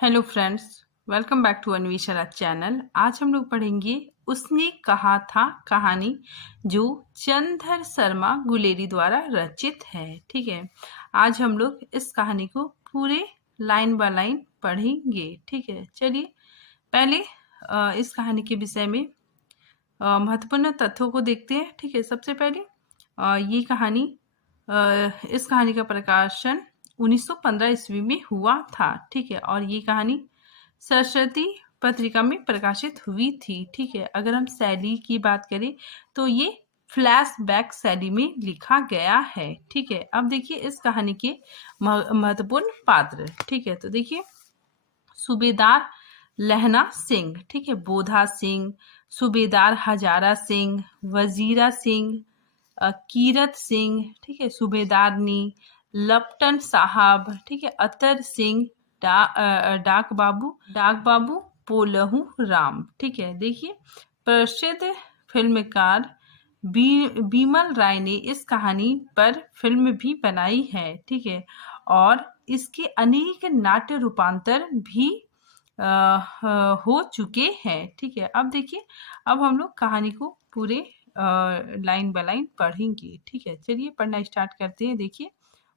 Hello friends, welcome back to Anveshana channel. आज हम लोग पढ़ेंगे उसने कहा था कहानी, जो चंद्रधर शर्मा गुलेरी द्वारा रचित है। ठीक है, आज हम लोग इस कहानी को पूरे लाइन बाय लाइन पढ़ेंगे। ठीक है, चलिए पहले इस कहानी के विषय में महत्वपूर्ण तथ्यों को देखते हैं। ठीक है, सबसे पहले ये कहानी इस कहानी का प्रकाशन 1915 ईस्वी में हुआ था। ठीक है, और ये कहानी सरस्वती पत्रिका में प्रकाशित हुई थी। ठीक है, अगर हम शैली की बात करें तो ये फ्लैशबैक शैली में लिखा गया है। ठीक है, अब देखिए इस कहानी के महत्वपूर्ण पात्र। ठीक है, तो देखिए सूबेदार लहना सिंह, ठीक है, बोधा सिंह, सूबेदार हजारा सिंह, वजीरा सिंह, कीरत सिंह, ठीक है, सूबेदारनी, लपटन साहब, ठीक है, अतर सिंह, डाक बाबू पोलहू राम। ठीक है, देखिए प्रसिद्ध फिल्मकार बीमल राय ने इस कहानी पर फिल्म भी बनाई है। ठीक है, और इसके अनेक नाट्य रूपांतर भी हो चुके हैं। ठीक है, अब देखिए अब हम लोग कहानी को पूरे लाइन बाय लाइन पढ़ेंगे। ठीक है, चलिए पढ़ना स्टार्ट करते हैं। देखिए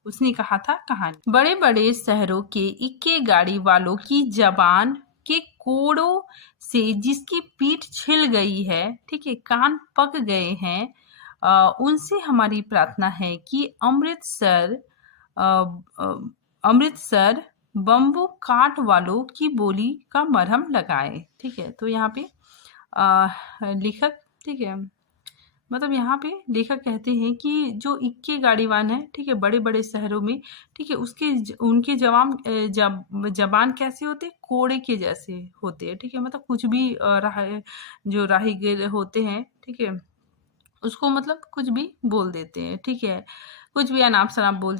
उसने कहा था कहानी। बड़े बड़े शहरों के इक्के गाड़ी वालों की जबान के कोड़ों से जिसकी पीठ छिल गई है, ठीक है, कान पक गए हैं, उनसे हमारी प्रार्थना है कि अमृतसर बम्बू काट वालों की बोली का मरहम लगाए। ठीक है, तो यहाँ पे लेखक, ठीक है, मतलब यहाँ पे लेखक कहते हैं कि जो इक्के गाड़ीवान है, ठीक है, बड़े बड़े शहरों में, ठीक है, उनके जबान कैसे होते हैं, कोड़े के जैसे होते हैं। ठीक है, मतलब कुछ भी जो राहगीर होते हैं, ठीक है, उसको मतलब कुछ भी बोल देते हैं। ठीक है, कुछ भी अनाप शनाप बोल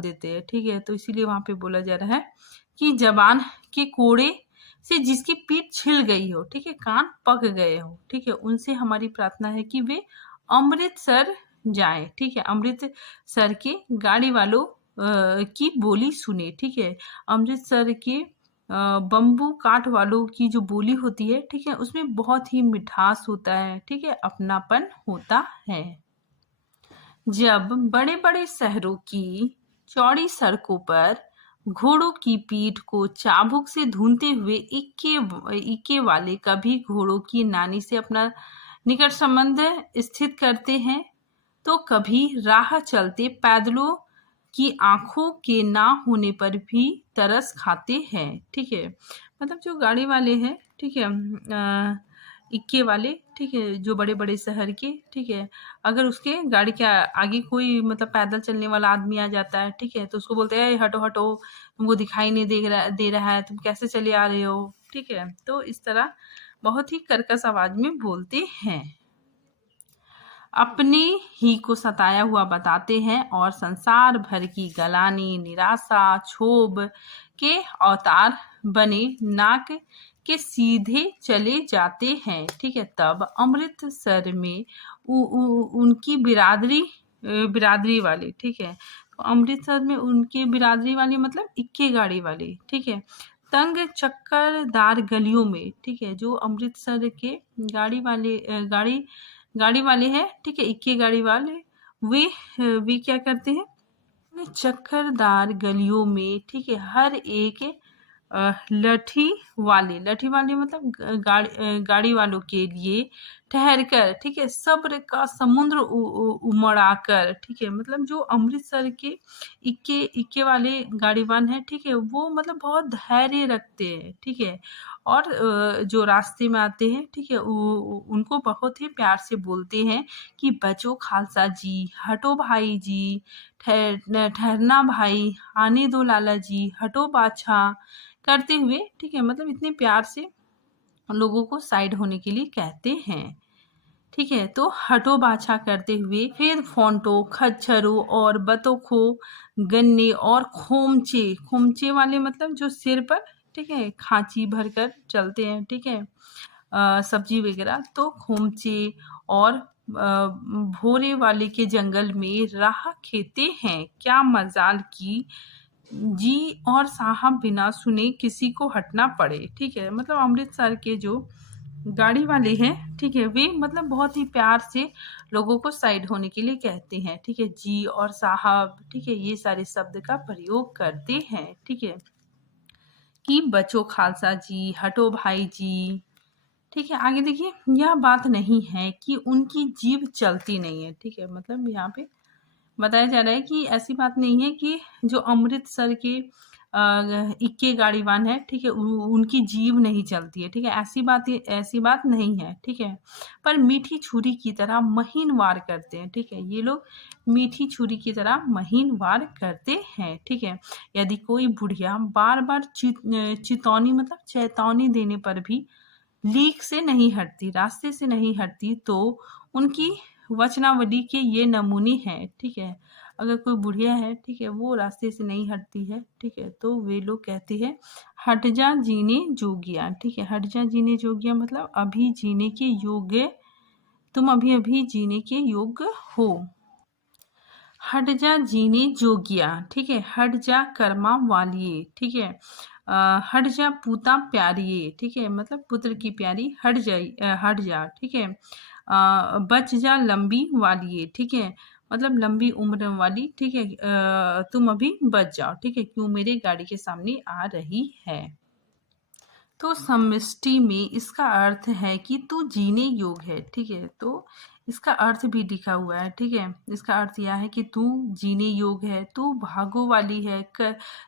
देते हैं। ठीक है, तो इसीलिए वहां पे बोला जा रहा है कि जबान के कोड़े से जिसकी पीठ छिल गई हो, ठीक है, कान पक गए हो, ठीक है, उनसे हमारी प्रार्थना है कि वे अमृतसर जाएं। ठीक है, अमृतसर के गाड़ी वालों की बोली सुने। ठीक है, अमृतसर के बम्बू काट वालों की जो बोली होती है, ठीक है, उसमें बहुत ही मिठास होता है। ठीक है, अपनापन होता है। जब बड़े बड़े शहरों की चौड़ी सड़कों पर घोड़ों की पीठ को चाबुक से धूनते हुए इक्के वाले कभी घोड़ों की नानी से अपना निकट संबंध स्थित करते हैं, तो कभी राह चलते पैदलों की आंखों के ना होने पर भी तरस खाते हैं। ठीक है, मतलब जो गाड़ी वाले हैं, ठीक है, इक्के वाले, ठीक है, जो बड़े बड़े शहर के, ठीक है, अगर उसके गाड़ी के आगे कोई मतलब पैदल चलने वाला आदमी आ जाता है, ठीक है, तो उसको बोलते हैं हटो हटो, तुमको दिखाई नहीं दे रहा है, तुम कैसे चले आ रहे हो। ठीक है, तो इस तरह बहुत ही कर्कश आवाज में बोलते हैं, अपने ही को सताया हुआ बताते हैं और संसार भर की गलानी, निराशा, क्षोभ के अवतार बने नाक के सीधे चले जाते हैं। ठीक है, तब अमृतसर में उनकी बिरादरी वाले, ठीक है, तो अमृतसर में उनके बिरादरी वाले मतलब इक्के गाड़ी वाले, ठीक है, तंग चक्करदार गलियों में, ठीक है, जो अमृतसर के गाड़ी वाले हैं, ठीक है, इक्के गाड़ी वाले, वे क्या करते हैं, चक्करदार गलियों में, ठीक है, हर एक लठी वाले मतलब गाड़ी वालों के लिए ठहर कर, ठीक है, सब्र का समुद्र उमड़ा कर, ठीक है, मतलब जो अमृतसर के इक्के वाले गाड़ीवान है, ठीक है, वो मतलब बहुत धैर्य रखते हैं। ठीक है, और जो रास्ते में आते हैं, ठीक है, उनको बहुत ही प्यार से बोलते हैं कि बचो खालसा जी, हटो भाई जी, ठहरना भाई, आने दो लाला जी, हटो बाछा करते हुए, ठीक है, मतलब इतने प्यार से लोगों को साइड होने के लिए कहते हैं। ठीक है, तो हटो बाछा करते हुए फिर फोंटो, खच्चरों और बतोखों, गन्ने और खोमचे वाले मतलब जो सिर पर, ठीक है, खांची भरकर चलते हैं, ठीक है, सब्जी वगैरह, तो खोमचे और भोरे वाले के जंगल में राह खेते हैं। क्या मजाल की जी और साहब बिना सुने किसी को हटना पड़े। ठीक है, मतलब अमृतसर के जो गाड़ी वाले हैं, ठीक है, वे मतलब बहुत ही प्यार से लोगों को साइड होने के लिए कहते हैं। ठीक है, जी और साहब, ठीक है, ये सारे शब्द का प्रयोग करते हैं। ठीक है, कि बचो खालसा जी, हटो भाई जी। ठीक है, आगे देखिए, यह बात नहीं है कि उनकी जीभ चलती नहीं है। ठीक है, मतलब यहाँ पे बताया जा रहा है कि ऐसी बात नहीं है कि जो अमृतसर के इक्के गाड़ीवान है, ठीक है, उनकी जीभ नहीं चलती है। ठीक है, ऐसी बात नहीं है। ठीक है, पर मीठी छुरी की तरह महीन वार करते हैं। ठीक है, ये लोग मीठी छुरी की तरह महीन वार करते हैं। ठीक है, यदि कोई बुढ़िया बार बार चितौनी मतलब चेतावनी देने पर भी लीक से नहीं हटती, रास्ते से नहीं हटती, तो उनकी वचनावली के ये नमूने हैं। ठीक है, अगर कोई बुढ़िया है, ठीक है, वो रास्ते से नहीं हटती है, ठीक है, तो वे लोग कहते हैं हट जा जीने जोगिया। ठीक है, हट जा जीने जोगिया मतलब अभी जीने के योग्य, तुम अभी अभी जीने के योग्य हो। हट जा जीने जोगिया। ठीक है, हट जा कर्मा वालिए। ठीक है, हट जा पूता प्यारिये। ठीक है, मतलब पुत्र की प्यारी हट हट जा। ठीक है, बच जा लंबी वालिए। ठीक है, मतलब लंबी उम्र वाली। ठीक है, तुम अभी बच जाओ। ठीक है, क्यों मेरे गाड़ी के सामने आ रही है। तो समष्टि में इसका अर्थ है कि तू जीने योग है। ठीक है, तो इसका अर्थ भी लिखा हुआ है। ठीक है, इसका अर्थ यह है कि तू जीने योग है, तू भागो वाली है,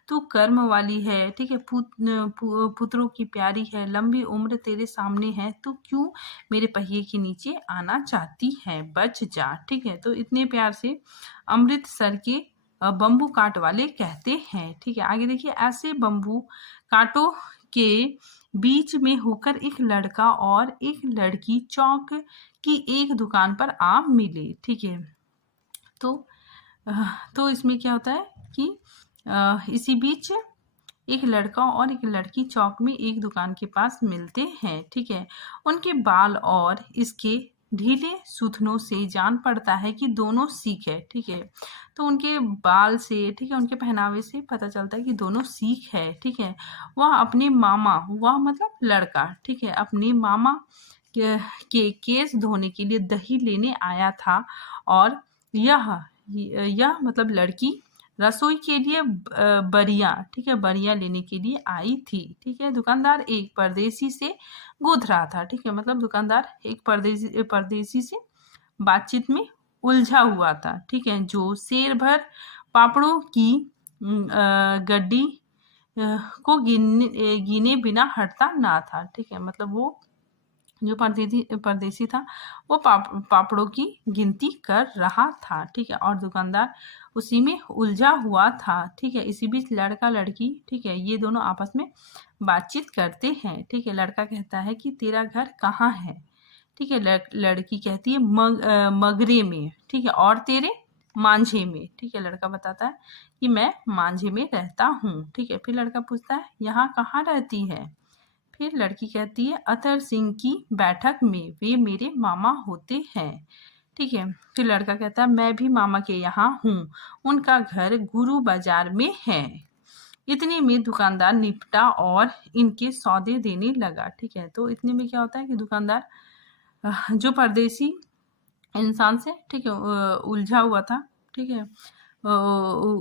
तू कर्म वाली है। ठीक है, पुत्रों की प्यारी है, लंबी उम्र तेरे सामने है, तू क्यों मेरे पहिए के नीचे आना चाहती है, बच जा। ठीक है, तो इतने प्यार से अमृतसर के बम्बू काट वाले कहते हैं। ठीक है, आगे देखिए, ऐसे बम्बू काटों के बीच में होकर एक लड़का और एक लड़की चौक की एक दुकान पर आ मिले। ठीक है, तो इसमें क्या होता है कि इसी बीच एक लड़का और एक लड़की चौक में एक दुकान के पास मिलते हैं। ठीक है, उनके बाल और इसके ढीले सूथनों से जान पड़ता है कि दोनों सिख है। ठीक है, तो उनके बाल से, ठीक है, उनके पहनावे से पता चलता है कि दोनों सिख है। ठीक है, वह अपने मामा, वह मतलब लड़का, ठीक है, अपने मामा के केस धोने के लिए दही लेने आया था, और यह मतलब लड़की रसोई के लिए बरिया, ठीक है, बरिया लेने के लिए आई थी। ठीक है, दुकानदार एक परदेसी से गूंथ रहा था। ठीक है, मतलब दुकानदार एक परदेसी से बातचीत में उलझा हुआ था। ठीक है, जो शेर भर पापड़ों की गड्डी को गिने बिना हटता ना था। ठीक है, मतलब वो जो परदेसी था वो पापड़ों की गिनती कर रहा था। ठीक है, और दुकानदार उसी में उलझा हुआ था। ठीक है, इसी बीच लड़का लड़की, ठीक है, ये दोनों आपस में बातचीत करते हैं। ठीक है, लड़का कहता है कि तेरा घर कहाँ है। ठीक है, लड़की कहती है मगरे में। ठीक है, और तेरे मांझे में। ठीक है, लड़का बताता है कि मैं मांझे में रहता हूँ। ठीक है, फिर लड़का पूछता है यहाँ कहाँ रहती है। फिर लड़की कहती है अतर सिंह की बैठक में, वे मेरे मामा होते हैं। ठीक है, फिर लड़का कहता है मैं भी मामा के यहाँ हूँ, उनका घर गुरु बाजार में है। इतने में दुकानदार निपटा और इनके सौदे देने लगा। ठीक है, तो इतने में क्या होता है कि दुकानदार जो परदेसी इंसान से, ठीक है, उलझा हुआ था, ठीक है,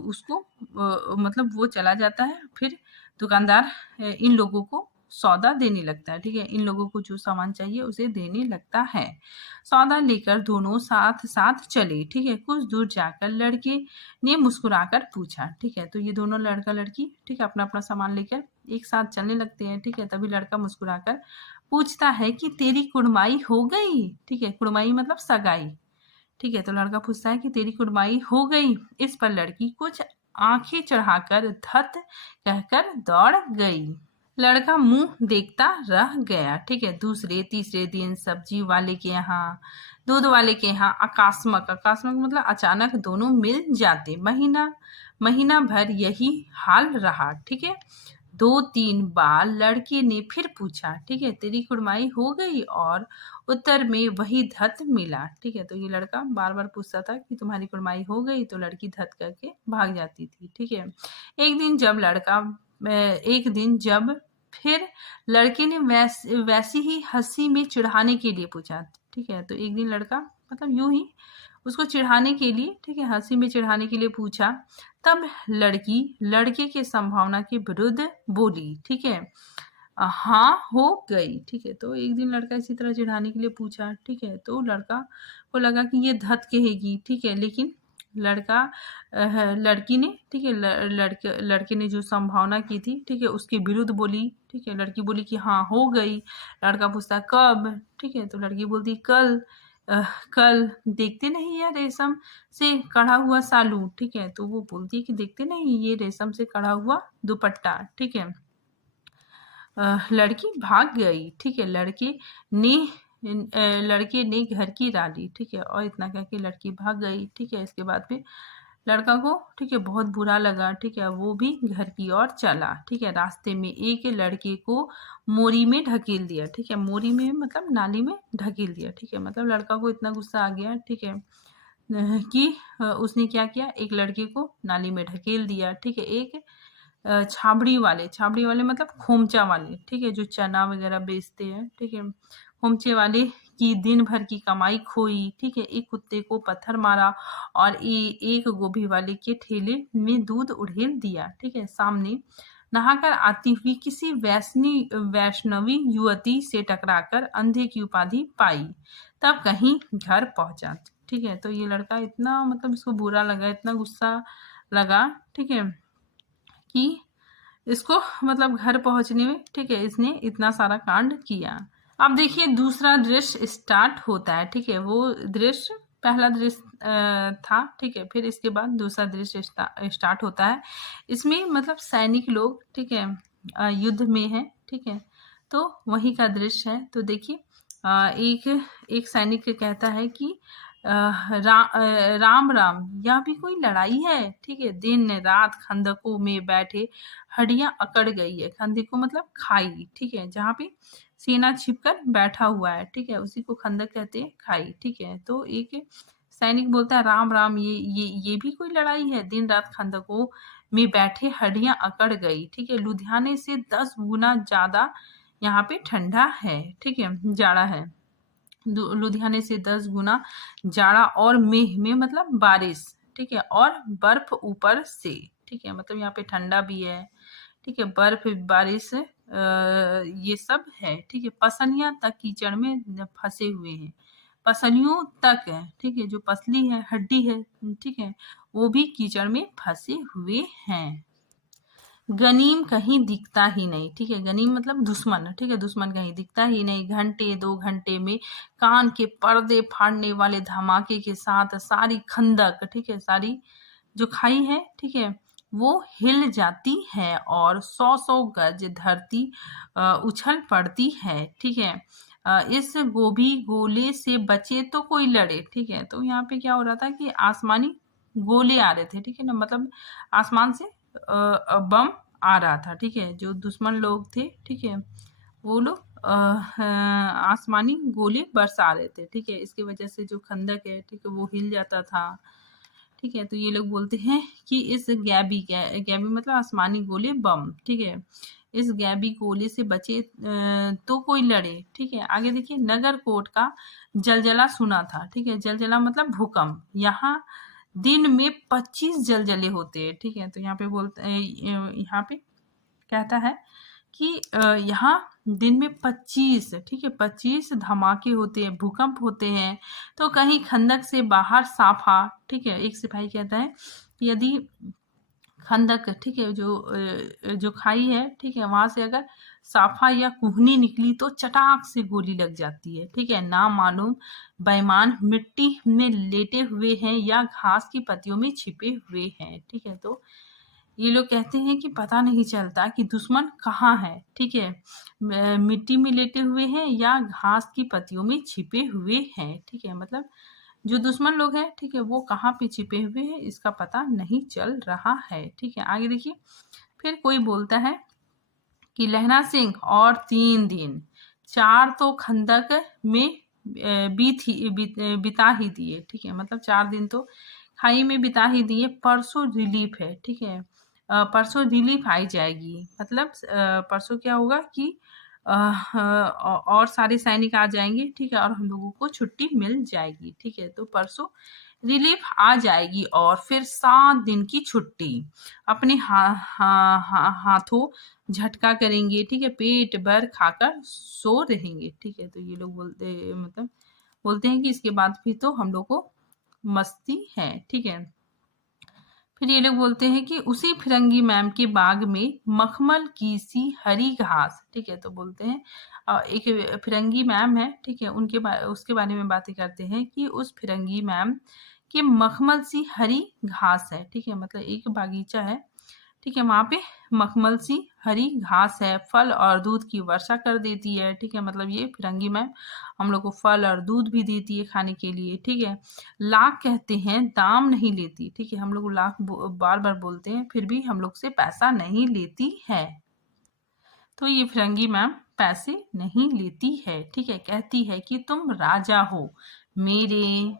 उसको मतलब वो चला जाता है। फिर दुकानदार इन लोगों को सौदा देने लगता है। ठीक है, इन लोगों को जो सामान चाहिए उसे देने लगता है। सौदा लेकर दोनों साथ साथ चले। ठीक है, कुछ दूर जाकर लड़के ने मुस्कुराकर पूछा। ठीक है, तो ये दोनों लड़का लड़की, ठीक है, अपना अपना सामान लेकर एक साथ चलने लगते हैं। ठीक है, तभी लड़का मुस्कुराकर पूछता है कि तेरी कुड़माई हो गई। ठीक है, कुड़माई मतलब सगाई। ठीक है, तो लड़का पूछता है कि तेरी कुड़माई हो गई। इस पर लड़की कुछ आंखें चढ़ाकर धत कहकर दौड़ गई। लड़का मुंह देखता रह गया। ठीक है, दूसरे तीसरे दिन सब्जी वाले के यहाँ, दूध वाले के यहाँ अकस्मात मतलब अचानक दोनों मिल जाते। महीना भर यही हाल रहा। ठीक है, 2-3 बार लड़के ने फिर पूछा, ठीक है, तेरी कुड़माई हो गई? और उत्तर में वही धत मिला, ठीक है। तो ये लड़का बार बार पूछता था कि तुम्हारी कुड़माई हो गई, तो लड़की धत करके भाग जाती थी, ठीक है। एक दिन जब फिर लड़के ने वैसी ही हंसी में चिढ़ाने के लिए पूछा, ठीक है। तो एक दिन लड़का मतलब यूं ही उसको चिढ़ाने के लिए, ठीक है, हंसी में चिढ़ाने के लिए पूछा। तब लड़की लड़के के संभावना के विरुद्ध बोली, ठीक है, हाँ हो गई, ठीक है। तो एक दिन लड़का इसी तरह चिढ़ाने के लिए पूछा, ठीक है। तो लड़का को लगा कि ये धत कहेगी, ठीक है, लेकिन लड़की ने, ठीक है, लड़के ने जो संभावना की थी, ठीक है, उसके विरुद्ध बोली, ठीक है। लड़की बोली कि हाँ हो गई। लड़का पूछता कब, ठीक है। तो लड़की बोलती कल। कल देखते नहीं है रेशम से कढ़ा हुआ सालू, ठीक है। तो वो बोलती है कि देखते नहीं ये रेशम से कढ़ा हुआ दुपट्टा, ठीक है। लड़की भाग गई, ठीक है। लड़के ने घर की डाली, ठीक है, और इतना कह के लड़की भाग गई, ठीक है। इसके बाद फिर लड़का को, ठीक है, बहुत बुरा लगा, ठीक है। वो भी घर की ओर चला, ठीक है। रास्ते में एक लड़के को मोरी में ढकेल दिया, ठीक है। मोरी में मतलब नाली में ढकेल दिया, ठीक है। मतलब लड़का को इतना गुस्सा आ गया, ठीक है, कि उसने क्या किया, एक लड़के को नाली में ढकेल दिया, ठीक है। एक छाबड़ी वाले मतलब खोमचा वाले, ठीक है, जो चना वगैरह बेचते हैं, ठीक है। खोमचे वाले की दिन भर की कमाई खोई, ठीक है। एक कुत्ते को पत्थर मारा और एक गोभी वाले के ठेले में दूध उड़ेल दिया, ठीक है। सामने नहाकर आती हुई किसी वैष्णवी युवती से टकराकर अंधे की उपाधि पाई, तब कहीं घर पहुंचा, ठीक है। तो ये लड़का इतना मतलब इसको बुरा लगा, इतना गुस्सा लगा, ठीक है, कि इसको मतलब घर पहुंचने में, ठीक है, इसने इतना सारा कांड किया। अब देखिए दूसरा दृश्य स्टार्ट होता है, ठीक है। वो दृश्य पहला दृश्य था, ठीक है। फिर इसके बाद दूसरा दृश्य स्टार्ट होता है। इसमें मतलब सैनिक लोग, ठीक है, युद्ध में है, ठीक है। तो वही का दृश्य है। तो देखिए एक सैनिक कहता है कि राम राम, यह भी कोई लड़ाई है, ठीक है। दिन रात खंदकों में बैठे हड्डियां अकड़ गई है। खंदकों मतलब खाई, ठीक है, जहाँ पे सेना छिपकर बैठा हुआ है, ठीक है, उसी को खंदक कहते हैं, खाई, ठीक है। तो एक सैनिक बोलता है राम राम, ये भी कोई लड़ाई है, दिन रात खंदकों में बैठे हड्डियां अकड़ गई, ठीक है। लुधियाने से 10 गुना ज्यादा यहाँ पे ठंडा है, ठीक है, जाड़ा है। लुधियाने से 10 गुना जाड़ा और मेह में मतलब बारिश, ठीक है, और बर्फ ऊपर से, ठीक है, मतलब यहाँ पे ठंडा भी है, ठीक है, बर्फ बारिश ये सब है, ठीक है। पसलियां तक कीचड़ में फंसे हुए हैं, पसलियों तक है, ठीक है, जो पसली है हड्डी है, ठीक है, वो भी कीचड़ में फंसे हुए हैं। गनीम कहीं दिखता ही नहीं, ठीक है। गनीम मतलब दुश्मन, ठीक है, दुश्मन कहीं दिखता ही नहीं। घंटे 2 घंटे में कान के पर्दे फाड़ने वाले धमाके के साथ सारी खंदक, ठीक है, सारी जो खाई है, ठीक है, वो हिल जाती है और 100-100 गज धरती उछल पड़ती है, ठीक है। इस गोभी गोले से बचे तो कोई लड़े, ठीक है। तो यहाँ पे क्या हो रहा था कि आसमानी गोले आ रहे थे, ठीक है ना, मतलब आसमान से बम आ रहा था, ठीक है। जो दुश्मन लोग थे, ठीक है, वो लोग आसमानी गोले बरसा रहे थे, ठीक है। इसकी वजह से जो खंदक है, ठीक है, वो हिल जाता था, ठीक है। तो ये लोग बोलते हैं कि इस गैबी मतलब आसमानी गोले बम, ठीक है, इस गैबी गोले से बचे तो कोई लड़े, ठीक है। आगे देखिए नगरकोट का जलजला सुना था, ठीक है, जलजला मतलब भूकंप। यहाँ दिन में 25 जलजले होते हैं, ठीक है। तो यहाँ पे यहाँ पे कहता है कि यहाँ दिन में 25, ठीक है, 25 धमाके होते हैं, भूकंप होते हैं। तो कहीं खंदक से बाहर साफा, ठीक है, एक सिपाही कहता है कि यदि खंदक, ठीक है, जो खाई है, ठीक है, वहां से अगर साफा या कुहनी निकली तो चटाक से गोली लग जाती है, ठीक है। ना मालूम बेईमान मिट्टी में लेटे हुए हैं या घास की पत्तियों में छिपे हुए हैं, ठीक है। तो ये लोग कहते हैं कि पता नहीं चलता कि दुश्मन कहाँ है, ठीक है, मिट्टी में लेटे हुए हैं या घास की पत्तियों में छिपे हुए हैं, ठीक है। मतलब जो दुश्मन लोग हैं, ठीक है, वो कहाँ पे छिपे हुए हैं इसका पता नहीं चल रहा है, ठीक है। आगे देखिए फिर कोई बोलता है कि लहना सिंह और 3 दिन, 4 तो खंदक में बिता ही दिए, ठीक है, मतलब 4 दिन तो खाई में बिता ही दिए, परसों रिलीफ है, ठीक है। परसों रिलीफ आई जाएगी, मतलब परसों क्या होगा कि और सारे सैनिक आ जाएंगे, ठीक है, और हम लोगों को छुट्टी मिल जाएगी, ठीक है। तो परसों रिलीफ आ जाएगी और फिर 7 दिन की छुट्टी। अपने हाथों झटका करेंगे, ठीक है, पेट भर खाकर सो रहेंगे, ठीक है। तो ये लोग बोलते, मतलब बोलते हैं कि इसके बाद भी तो हम लोग को मस्ती है, ठीक है। फिर ये लोग बोलते हैं कि उसी फिरंगी मैम के बाग में मखमल की सी हरी घास, ठीक है। तो बोलते हैं एक फिरंगी मैम है, ठीक है, उसके बारे में बातें करते हैं कि उस फिरंगी मैम के मखमल सी हरी घास है, ठीक है, मतलब एक बागीचा है, ठीक है, वहां पे मखमल सी हरी घास है, फल और दूध की वर्षा कर देती है, ठीक है, मतलब ये फिरंगी मैम हम लोग को फल और दूध भी देती है खाने के लिए, ठीक है। लाख कहते हैं दाम नहीं लेती, ठीक है, हम लोग लाख बार बार बोलते हैं, फिर भी हम लोग से पैसा नहीं लेती है। तो ये फिरंगी मैम पैसे नहीं लेती है, ठीक है, कहती है कि तुम राजा हो, मेरे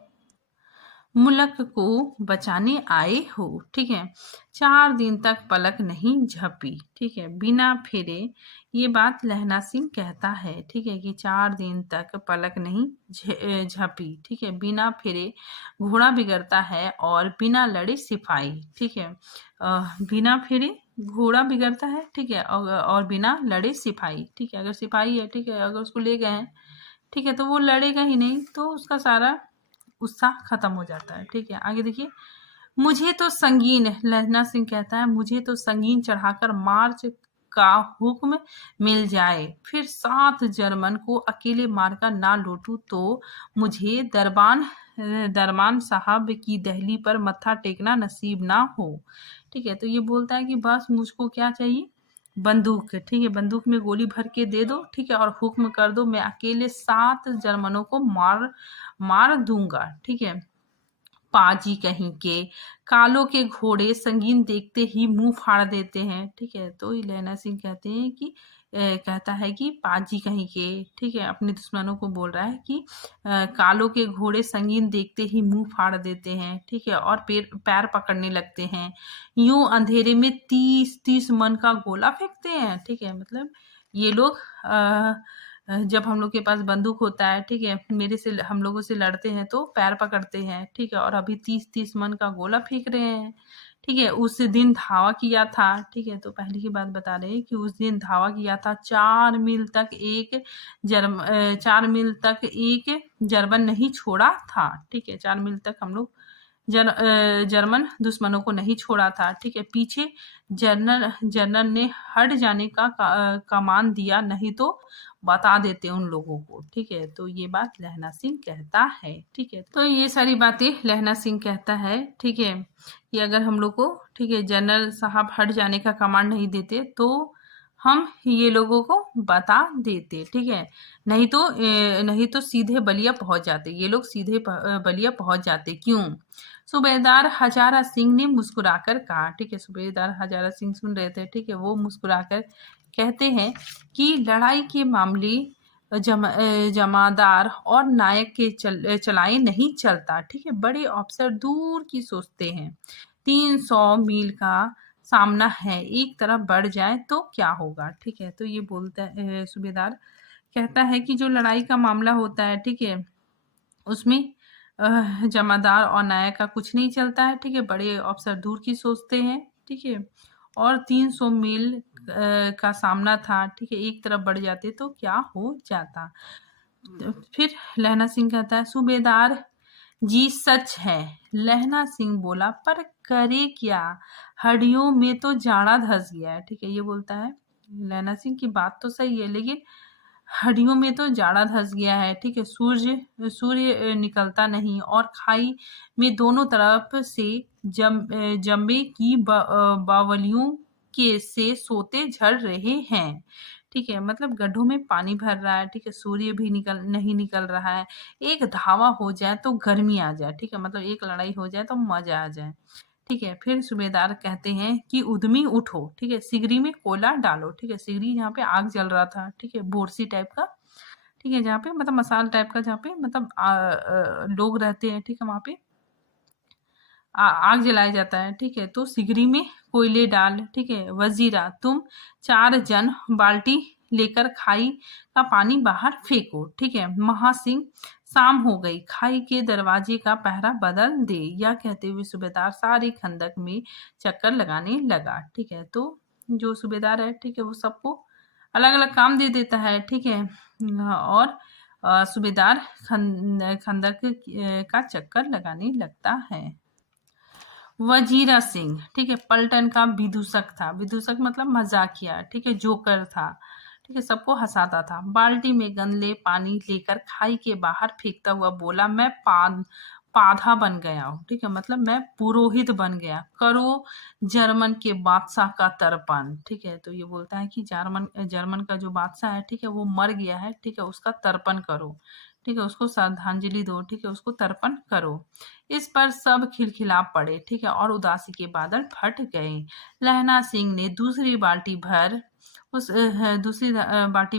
मुल्क को बचाने आए हो, ठीक है। 4 दिन तक पलक नहीं झपी, ठीक है, बिना फिरे। ये बात लहना सिंह कहता है, ठीक है, कि 4 दिन तक पलक नहीं झपी, ठीक है, बिना फिरे घोड़ा बिगड़ता है और बिना लड़े सिपाही, ठीक है। बिना फिरे घोड़ा बिगड़ता है, ठीक है, और बिना लड़े सिपाही, ठीक है। अगर सिपाही है, ठीक है, अगर उसको ले गए हैं, ठीक है, तो वो लड़ेगा ही नहीं, तो उसका सारा उत्साह खत्म हो जाता है, ठीक है। आगे देखिए, मुझे तो संगीन, लहना सिंह कहता है, मुझे तो संगीन चढ़ाकर मार्च का हुक्म मिल जाए, फिर 7 जर्मन को अकेले मारकर ना लौटूं तो मुझे दरबान साहब की दहली पर मत्था टेकना नसीब ना हो, ठीक है। तो ये बोलता है कि बस मुझको क्या चाहिए, बंदूक, ठीक है, बंदूक में गोली भर के दे दो, ठीक है, और हुक्म कर दो, मैं अकेले 7 जर्मनों को मार दूंगा, ठीक है। पाजी कहीं के, कालों के घोड़े संगीन देखते ही मुंह फाड़ देते हैं, ठीक है। तो लहना सिंह कहते हैं कि कहता है कि पाजी कहीं के, ठीक है, अपने दुश्मनों को बोल रहा है कि कालों के घोड़े संगीन देखते ही मुंह फाड़ देते हैं, ठीक है, और पैर पकड़ने लगते हैं, यूं अंधेरे में 30-30 मन का गोला फेंकते हैं, ठीक है, मतलब ये लोग जब हम लोग के पास बंदूक होता है, ठीक है, मेरे से हम लोगों से लड़ते हैं तो पैर पकड़ते हैं, ठीक है, और अभी 30-30 मन का गोला फेंक रहे हैं, ठीक है। उस दिन धावा किया था, ठीक है, तो पहले की बात बता रहे हैं कि उस दिन धावा किया था, 4 मील तक एक जर्मन नहीं छोड़ा था, ठीक है, 4 मील तक हम लोग जर्मन दुश्मनों को नहीं छोड़ा था, ठीक है। पीछे जनरल ने हट जाने का कमान दिया, नहीं तो बता देते उन लोगों को, ठीक है। तो ये बात लहना सिंह कहता है, ठीक है। तो ये सारी बातें लहना सिंह कहता है, ठीक है, कि अगर हम लोग को, ठीक है, जनरल साहब हट जाने का कमांड नहीं देते तो हम ये लोगों को बता देते, ठीक है, नहीं तो सीधे बलिया पहुंच जाते, ये लोग सीधे बलिया पहुंच जाते। क्यों? सूबेदार हजारा सिंह ने मुस्कुराकर कहा, ठीक है, सूबेदार हजारा सिंह सुन रहे थे, ठीक है, वो मुस्कुराकर कहते हैं कि लड़ाई के मामले जमादार और नायक के चलाए नहीं चलता, ठीक है, बड़े अफसर दूर की सोचते हैं, 300 मील का सामना है, एक तरफ बढ़ जाए तो क्या होगा, ठीक है। तो ये बोलता है सूबेदार कहता है कि जो लड़ाई का मामला होता है, ठीक है, उसमें जमादार और नायक का कुछ नहीं चलता है, ठीक है, बड़े अफसर दूर की सोचते हैं, ठीक है, और 300 मील का सामना था, ठीक है, एक तरफ बढ़ जाते तो क्या हो जाता। तो फिर लहना सिंह कहता है, सूबेदार जी सच है, लहना सिंह बोला, पर करे क्या, हड्डियों में तो जाड़ा धस गया है, ठीक है, ये बोलता है लहना सिंह की बात तो सही है, लेकिन हड्डियों में तो जाड़ा धस गया है, ठीक है, सूर्य निकलता नहीं और खाई में दोनों तरफ से जम्बे की बावलियों के से सोते झड़ रहे हैं, ठीक है, मतलब गड्ढों में पानी भर रहा है, ठीक है, सूर्य भी नहीं निकल रहा है, एक धावा हो जाए तो गर्मी आ जाए, ठीक है, मतलब एक लड़ाई हो जाए तो मजा आ जाए, ठीक है। फिर सूबेदार कहते हैं कि उद्यमी उठो, ठीक है, सिगरी में कोयला डालो, ठीक है, सिगरी जहाँ पे आग जल रहा था, ठीक है, बोरसी टाइप का, ठीक है, जहाँ पे मतलब मसाल टाइप का, जहाँ पे मतलब लोग रहते हैं, ठीक है, वहाँ पे आग जलाया जाता है, ठीक है। तो सिगरी में कोयले डाल, ठीक है। वजीरा, तुम 4 जन बाल्टी लेकर खाई का पानी बाहर फेंको, ठीक है। महासिंह, शाम हो गई, खाई के दरवाजे का पहरा बदल दे। यह कहते हुए सूबेदार सारे खंदक में चक्कर लगाने लगा, ठीक है। तो जो सूबेदार है, ठीक है, वो सबको अलग अलग काम दे देता है, ठीक है। और सूबेदार खंदक का चक्कर लगाने लगता है। वजीरा सिंह, ठीक है, पलटन का विदूषक था। विदूषक मतलब मजाकिया, ठीक है, जोकर था, ठीक है, सबको हंसाता था। बाल्टी में गंदले पानी लेकर खाई के बाहर फेंकता हुआ बोला, मैं पाधा बन गया हूँ, ठीक है, मतलब मैं पुरोहित बन गया। करो जर्मन के बादशाह का तर्पण, ठीक है। तो ये बोलता है कि जर्मन का जो बादशाह है, ठीक है, वो मर गया है, ठीक है, उसका तर्पण करो, ठीक है, उसको श्रद्धांजलि दो, ठीक है, उसको तर्पण करो। इस पर सब खिलखिला पड़े, ठीक है, और उदासी के बादल फट गए। लहना सिंह ने दूसरी बाल्टी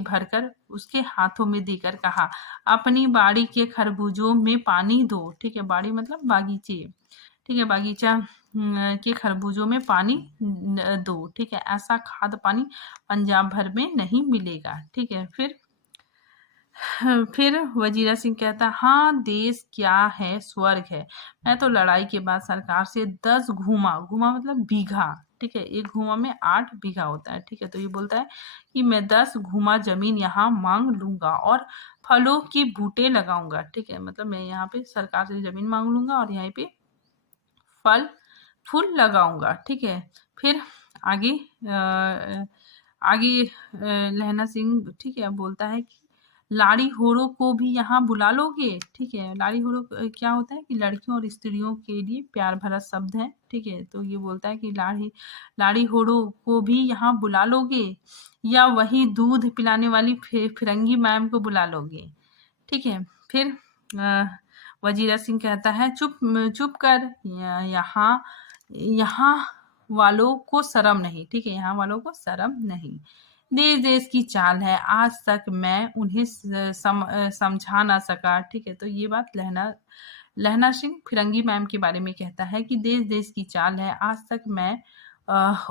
भरकर उसके हाथों में देकर कहा, अपनी बाड़ी के खरबूजों में पानी दो, ठीक है, बाड़ी मतलब बागीचे, ठीक है, बागीचा के खरबूजों में पानी दो, ठीक है, ऐसा खाद पानी पंजाब भर में नहीं मिलेगा, ठीक है। फिर वजीरा सिंह कहता, हाँ, देश क्या है, स्वर्ग है। मैं तो लड़ाई के बाद सरकार से 10 घूमा, घूमा मतलब बीघा, ठीक है, एक घूमा में 8 बीघा होता है, ठीक है। तो ये बोलता है कि मैं 10 घूमा जमीन यहाँ मांग लूंगा और फलों की बूटे लगाऊंगा, ठीक है, मतलब मैं यहाँ पे सरकार से जमीन मांग लूंगा और यहाँ पे फल फूल लगाऊंगा, ठीक है। फिर आगे लहना सिंह, ठीक है, बोलता है कि लाड़ी होरो को भी यहाँ बुला लोगे, ठीक है। लाड़ी होरो क्या होता है कि लड़कियों और स्त्रियों के लिए प्यार भरा शब्द है, ठीक है। तो ये बोलता है कि लाड़ी होरो को भी यहाँ बुला लोगे या वही दूध पिलाने वाली फिरंगी मैम को बुला लोगे, ठीक है। फिर वजीरा सिंह कहता है, चुप चुप कर, यहाँ यहाँ वालों को शर्म नहीं, ठीक है, यहाँ वालों को शर्म नहीं। देश देश की चाल है, आज तक मैं उन्हें समझा ना सका, ठीक है। तो ये बात लहना सिंह फिरंगी मैम के बारे में कहता है कि देश देश की चाल है, आज तक मैं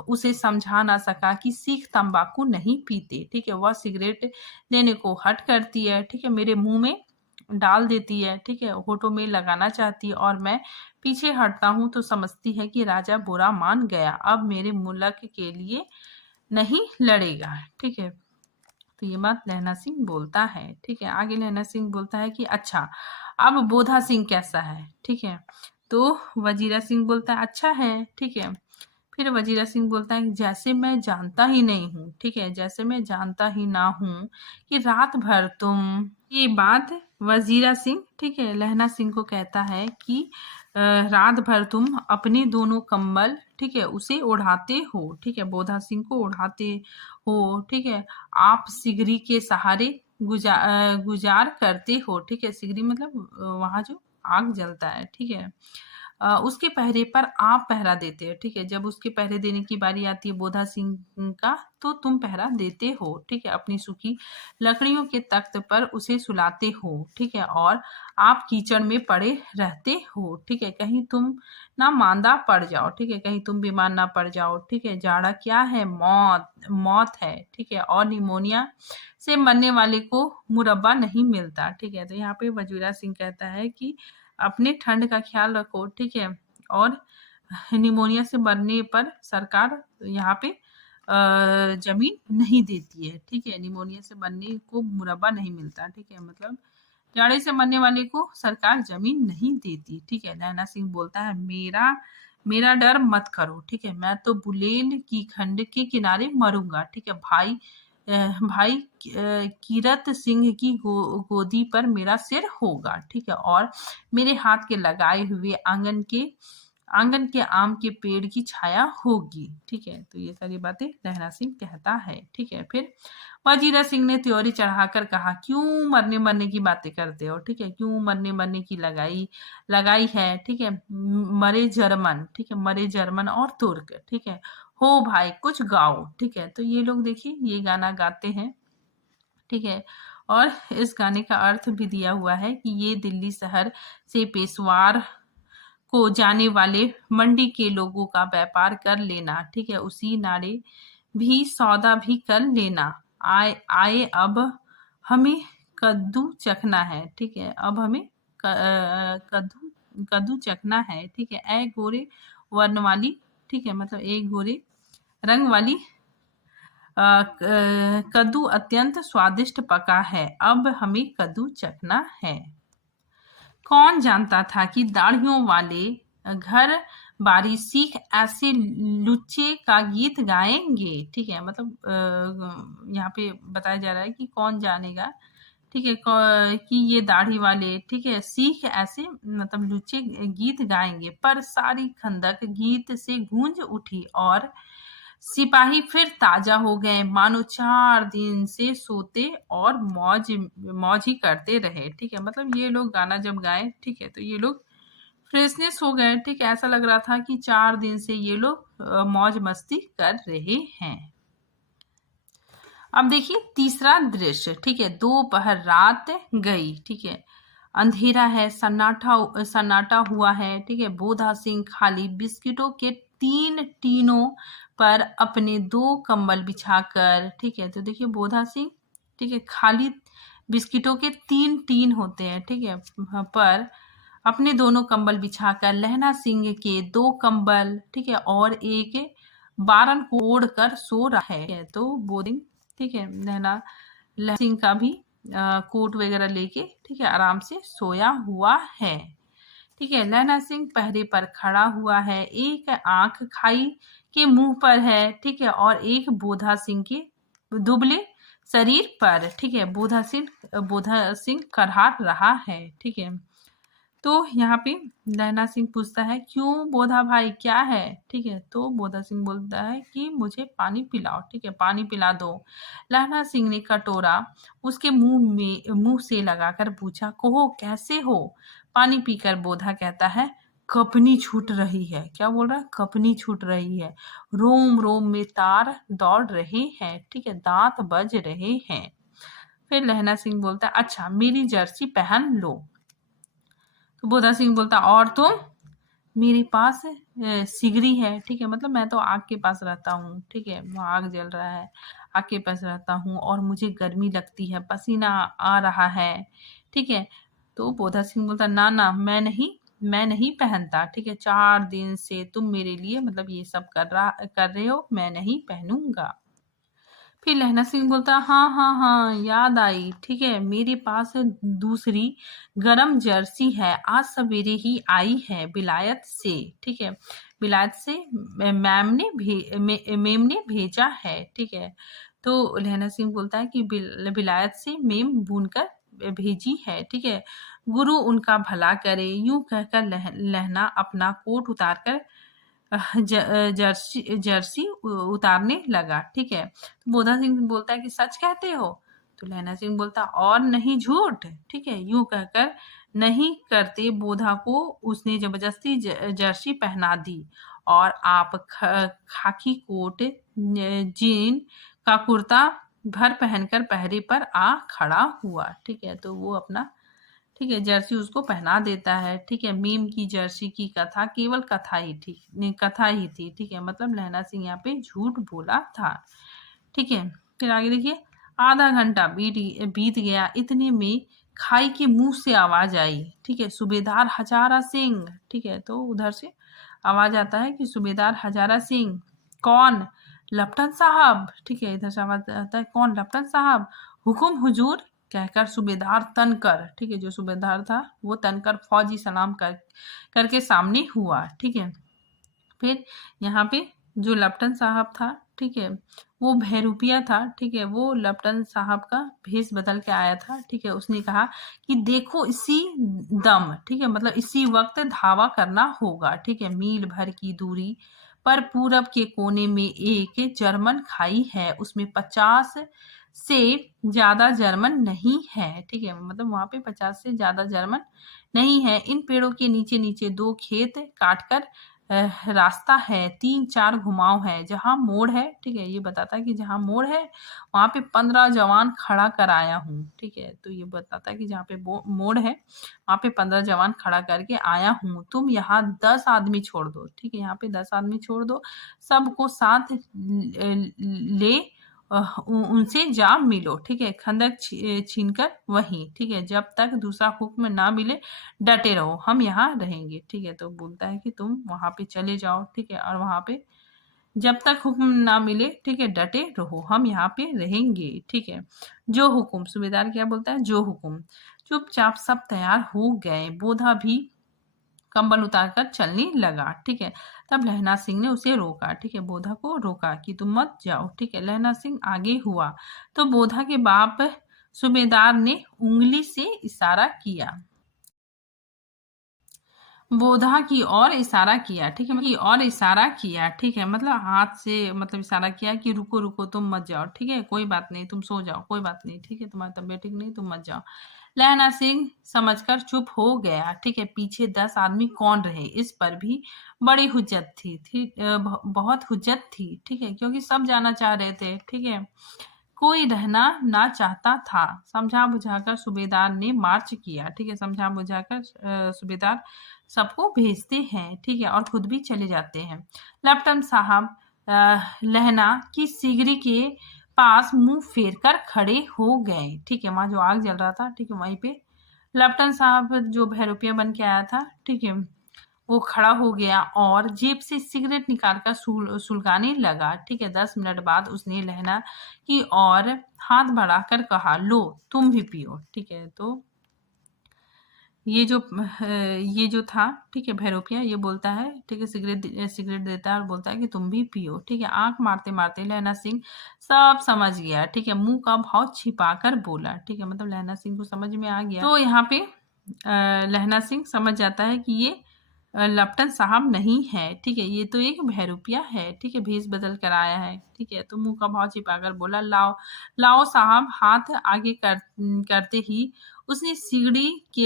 उसे समझा ना सका कि सिख तंबाकू नहीं पीते, ठीक है, वह सिगरेट लेने को हट करती है, ठीक है, मेरे मुंह में डाल देती है, ठीक है, होठों में लगाना चाहती है और मैं पीछे हटता हूँ तो समझती है कि राजा बुरा मान गया, अब मेरे मुल्क के लिए नहीं लड़ेगा, ठीक है। तो ये बात लहना सिंह बोलता है, ठीक है। आगे लहना सिंह बोलता है कि अच्छा, अब बोधा सिंह कैसा है, ठीक है। तो वजीरा सिंह बोलता है, अच्छा है, ठीक है। फिर वजीरा सिंह बोलता है, जैसे मैं जानता ही नहीं हूँ, ठीक है, जैसे मैं जानता ही ना हूँ कि रात भर तुम। ये बात वजीरा सिंह, ठीक है, लहना सिंह को कहता है कि रात भर तुम अपने दोनों कंबल, ठीक है, उसे उड़ाते हो, ठीक है, बोधा सिंह को उड़ाते हो, ठीक है, आप सिगरी के सहारे गुजार करते हो, ठीक है, सिगरी मतलब वहां जो आग जलता है, ठीक है, उसके पहरे पर आप पहरा देते हो, ठीक है। जब उसके पहरे देने की बारी आती है बोधा सिंह का, तो तुम पहरा देते हो, ठीक है, अपनी सूखी लकड़ियों के तख्त पर उसे सुलाते हो, ठीक है, और आप कीचड़ में पड़े रहते हो, ठीक है, कहीं तुम ना मांदा पड़ जाओ, ठीक है, कहीं तुम बीमार ना पड़ जाओ, ठीक है। जाड़ा क्या है, मौत है, ठीक है, और निमोनिया से मरने वाले को मुरब्बा नहीं मिलता, ठीक है। तो यहाँ पे वजीरा सिंह कहता है कि अपने ठंड का ख्याल रखो, ठीक है, और निमोनिया से मरने पर सरकार यहाँ पे जमीन नहीं देती है, ठीक है, निमोनिया से मरने को मुरब्बा नहीं मिलता, ठीक है, मतलब जाड़े से मरने वाले को सरकार जमीन नहीं देती, ठीक है। लहना सिंह बोलता है, मेरा डर मत करो, ठीक है, मैं तो बुलेल की खंड के किनारे मरूंगा, ठीक है, भाई कीरत सिंह की गोदी पर मेरा सिर होगा, ठीक है, और मेरे हाथ के लगाए हुए आंगन के आंगन के आम के पेड़ की छाया होगी। ठीक है, तो ये सारी बातें लहना सिंह कहता है। ठीक है, फिर वजीरा सिंह ने त्योरी चढ़ाकर कहा, क्यों मरने मरने की बातें करते हो? ठीक है, क्यों मरने मरने की लगाई लगाई है? ठीक है, मरे जर्मन, ठीक है, मरे जर्मन और तुर्क। ठीक है, हो भाई कुछ गाओ। ठीक है, तो ये लोग देखिए ये गाना गाते हैं। ठीक है, और इस गाने का अर्थ भी दिया हुआ है कि ये दिल्ली शहर से पेशवार को जाने वाले मंडी के लोगों का व्यापार कर लेना। ठीक है, उसी नारे भी सौदा भी कर लेना। आए आए अब हमें कद्दू चखना है। ठीक है, अब हमें कद्दू कद्दू चखना है। ठीक है, ए गोरे वर्ण वाली, ठीक है, मतलब एक गोरे रंग वाली कद्दू अत्यंत स्वादिष्ट पका है, अब हमें कद्दू चखना है। कौन जानता था कि दाढ़ियों वाले घर बारी सीख ऐसे लुच्चे का गीत गाएंगे। ठीक है, मतलब यहाँ पे बताया जा रहा है कि कौन जानेगा। ठीक है, कि ये दाढ़ी वाले, ठीक है, सीख ऐसे मतलब लुच्चे गीत गाएंगे। पर सारी खंदक गीत से गूंज उठी और सिपाही फिर ताजा हो गए, मानो 4 दिन से सोते और मौज मौज ही करते रहे। ठीक है, मतलब ये लोग गाना जब गाए, ठीक है, तो ये लोग फ्रेशनेस हो गए। ठीक है, ऐसा लग रहा था कि 4 दिन से ये लोग मौज मस्ती कर रहे हैं। अब देखिए तीसरा दृश्य। ठीक है, दोपहर रात गई। ठीक है, अंधेरा है, सन्नाटा सन्नाटा हुआ है। ठीक है, बोधा सिंह खाली बिस्किटों के 3 टीनों पर अपने 2 कंबल बिछाकर, ठीक है, तो देखिए बोधा सिंह, ठीक है, खाली बिस्किटों के 3 टीन होते हैं, ठीक है, पर अपने दोनों कंबल बिछाकर लहना सिंह के 2 कंबल, ठीक है, और एक बारन को ओढ़कर सो रहा है। तो बोरिंग, ठीक है, लहना सिंह का भी कोट वगैरह लेके, ठीक है, आराम से सोया हुआ है। ठीक है, लहना सिंह पहरे पर खड़ा हुआ है, एक आंख खाई के मुंह पर है। ठीक है, और एक बोधा सिंह के दुबले शरीर पर। ठीक है, बोधा सिंह करहाट रहा है। ठीक है, तो यहाँ पे लहना सिंह पूछता है, क्यों बोधा भाई क्या है? ठीक है, तो बोधा सिंह बोलता है कि मुझे पानी पिलाओ। ठीक है, पानी पिला दो। लहना सिंह ने कटोरा उसके मुंह से लगाकर पूछा, कहो कैसे हो? पानी पीकर बोधा कहता है, कपनी छूट रही है। क्या बोल रहा है? कपनी छूट रही है, रोम रोम में तार दौड़ रहे हैं। ठीक है, दांत बज रहे हैं। फिर लहना सिंह बोलता है, अच्छा मेरी जर्सी पहन लो। तो बोधा सिंह बोलता, और तुम? मेरे पास सिगरी है। ठीक है, मतलब मैं तो आग के पास रहता हूँ। ठीक है, वहाँ आग जल रहा है, आग के पास रहता हूँ और मुझे गर्मी लगती है, पसीना आ रहा है। ठीक है, तो बोधा सिंह बोलता, ना ना मैं नहीं पहनता। ठीक है, 4 दिन से तुम मेरे लिए मतलब ये सब कर रहे हो, मैं नहीं पहनूंगा। फिर लहना सिंह बोलता, हाँ हाँ हाँ याद आई। ठीक है, मेरे पास दूसरी गरम जर्सी है, आज सवेरे ही आई है विलायत से। ठीक है, विलायत से मेम ने भेजा है। ठीक है, तो लहना सिंह बोलता है कि विलायत से मेम बुनकर भेजी है। ठीक है, गुरु उनका भला करे। यूं कहकर लहना अपना कोट उतारकर जर्सी उतारने लगा। ठीक है, तो बोधा सिंह बोलता है कि सच कहते हो? तो लहना सिंह बोलता, और नहीं झूठ। ठीक है, यूं कहकर नहीं करते बोधा को उसने जबरदस्ती जर्सी पहना दी और आप खाकी कोट जीन का कुर्ता भर पहनकर पहरे पर आ खड़ा हुआ। ठीक है, तो वो अपना, ठीक है, जर्सी उसको पहना देता है। ठीक है, मीम की जर्सी की कथा केवल कथा ही थी। ठीक है, मतलब लहना सिंह यहाँ पे झूठ बोला था। ठीक है, फिर आगे देखिए, आधा घंटा बीत गया, इतने में खाई के मुंह से आवाज आई। ठीक है, सूबेदार हजारा सिंह। ठीक है, तो उधर से आवाज आता है कि सूबेदार हजारा सिंह। कौन? लपटन साहब। ठीक है, इधर से आवाज आता है, कौन? लपटन साहब। हुकुम हुजूर कहकर सूबेदार तनकर, ठीक है, जो सूबेदार था वो तनकर फौजी सलाम करके सामने हुआ। ठीक है, फिर यहाँ पे जो लपटन साहब था, ठीक है, वो बहरूपिया था, ठीक है, वो लेफ्टिनेंट साहब का भेष बदल के आया था, ठीक है। उसने कहा कि देखो इसी दम, ठीक है, मतलब इसी वक्त धावा करना होगा, ठीक है। मील भर की दूरी पर पूरब के कोने में एक जर्मन खाई है, उसमें 50 से ज्यादा जर्मन नहीं है, ठीक है, मतलब वहां पे 50 से ज्यादा जर्मन नहीं है। इन पेड़ों के नीचे नीचे 2 खेत काटकर रास्ता है, 3-4 घुमाव है, जहां मोड़ है, ठीक है, ये बताता है कि जहां मोड़ है वहां पे 15 जवान खड़ा कराया हूँ, ठीक है। तो ये बताता है कि जहाँ पे मोड़ है वहां पे 15 जवान खड़ा करके आया हूँ। तुम यहाँ 10 आदमी छोड़ दो, ठीक है, यहाँ पे 10 आदमी छोड़ दो, सबको साथ ले उनसे जा मिलो, ठीक है, खंदक छीनकर वहीं, ठीक है, जब तक दूसरा हुक्म ना मिले डटे रहो, हम यहाँ रहेंगे, ठीक है। तो बोलता है कि तुम वहां पे चले जाओ, ठीक है, और वहां पे जब तक हुक्म ना मिले, ठीक है, डटे रहो, हम यहाँ पे रहेंगे, ठीक है। जो हुक्म, सूबेदार क्या बोलता है, जो हुक्म। चुपचाप सब तैयार हो गए, बोधा भी कंबल उतारकर चलने लगा, ठीक है। तब लहना सिंह ने उसे रोका, ठीक है, बोधा को रोका कि तुम मत जाओ, ठीक है। लहना सिंह आगे हुआ तो बोधा के बाप सूबेदार ने उंगली से इशारा किया, बोधा की ओर इशारा किया, ठीक है, मतलब और इशारा किया, ठीक है, मतलब हाथ से मतलब इशारा किया कि रुको रुको तुम मत जाओ, ठीक है, कोई बात नहीं, तुम सो जाओ, कोई बात नहीं, ठीक है, तुम्हारी तबीयत ठीक नहीं, तुम मत जाओ। लहना सिंह समझकर चुप हो गया, ठीक है। पीछे 10 आदमी कौन रहे, इस पर भी बड़ी हुज्जत थी, बहुत हुज्जत थी, ठीक है, क्योंकि सब जाना चाह रहे थे, ठीक है, कोई रहना ना चाहता था। समझा बुझाकर सूबेदार ने मार्च किया, ठीक है, समझा बुझाकर सूबेदार सबको भेजते हैं, ठीक है, और खुद भी चले जाते हैं। लेफ्टिनेंट साहब लहना की सिगरी के पास मुंह फेर कर खड़े हो गए, ठीक है, वहां जो आग जल रहा था, ठीक है, वहीं पे लेफ्टिनेंट साहब जो बहरूपिया बन के आया था, ठीक है, वो खड़ा हो गया और जेब से सिगरेट निकालकर सुलगाने लगा, ठीक है। 10 मिनट बाद उसने लहना की ओर हाथ बढ़ाकर कहा, लो तुम भी पियो, ठीक है। तो ये जो था, ठीक है, भैरोपिया ये बोलता है, ठीक है, सिगरेट देता है और बोलता है कि तुम भी पियो, ठीक है। आंख मारते मारते लहना सिंह सब समझ गया, ठीक है, मुंह का भाव छिपाकर बोला, ठीक है, मतलब लहना सिंह को समझ में आ गया। तो यहाँ पे लहना सिंह समझ जाता है कि ये लेफ्टिनेंट साहब नहीं है, ठीक है, ये तो एक बहरूपिया है, ठीक है, भेष बदल कर आया है, ठीक है। तो मुंह का भाव छिपाकर बोला, लाओ लाओ साहब। हाथ आगे करते ही उसने सीढ़ी के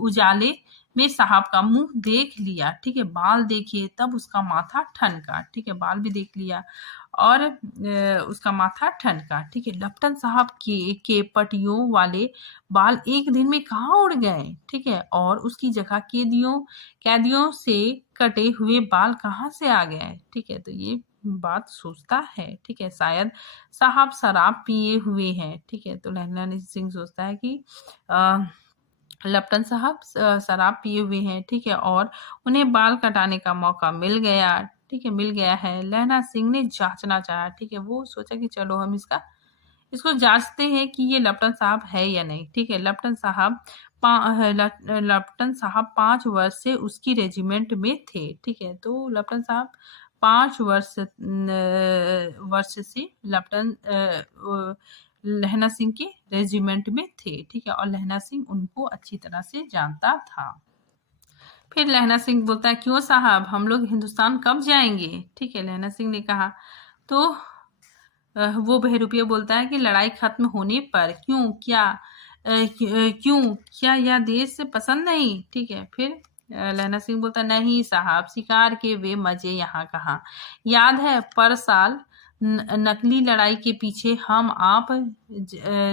उजाले में साहब का मुंह देख लिया, ठीक है, बाल देखिए, तब उसका माथा ठनका, ठीक है, बाल भी देख लिया और उसका माथा ठनका, ठीक है। लेफ्टिनेंट साहब के पटियों वाले बाल एक दिन में कहाँ उड़ गए, ठीक है, और उसकी जगह कैदियों से कटे हुए बाल कहाँ से आ गए, ठीक है। तो ये बात सोचता है, ठीक है, शायद साहब शराब पिए हुए हैं, ठीक है। तो लहना सिंह सोचता है कि लेफ्टिनेंट साहब शराब पिए हुए हैं, ठीक है, और उन्हें बाल कटाने का मौका मिल गया, ठीक है, मिल गया है। लहना सिंह ने जांचना चाहा, ठीक है, वो सोचा कि चलो हम इसको जांचते हैं कि ये लेफ्टिनेंट साहब है या नहीं, ठीक है। लेफ्टिनेंट साहब 5 वर्ष से उसकी रेजिमेंट में थे, ठीक है। तो लेफ्टिनेंट साहब 5 वर्ष से लहना सिंह के रेजिमेंट में थे, ठीक है, और लहना सिंह उनको अच्छी तरह से जानता था। फिर लहना सिंह बोलता है, क्यों साहब, हम लोग हिंदुस्तान कब जाएंगे, ठीक है, लहना सिंह ने कहा। तो वो बहरूपिया बोलता है कि लड़ाई खत्म होने पर। क्यों क्या यह देश पसंद नहीं, ठीक है। फिर लहना सिंह बोलता, नहीं साहब, शिकार के वे मजे यहाँ कहाँ। याद है पर साल नकली लड़ाई के पीछे हम आप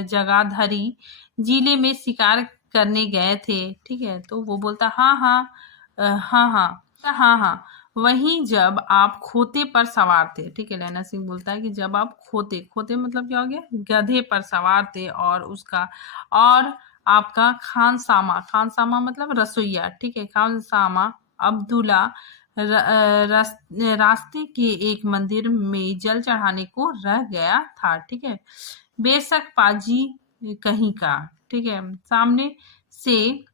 जगाधरी जिले में शिकार करने गए थे, ठीक है। तो वो बोलता, हाँ हाँ हाँ हाँ हाँ हाँ, वहीं जब आप खोते पर सवार थे, ठीक है। लहना सिंह बोलता है कि जब आप खोते मतलब क्या हो गया, गधे पर सवार थे, और आपका खानसामा मतलब रसोईया, ठीक है, खानसामा अब्दुल्ला रास्ते के एक मंदिर में जल चढ़ाने को रह गया था, ठीक है। बेशक पाजी कहीं का, ठीक है, सामने से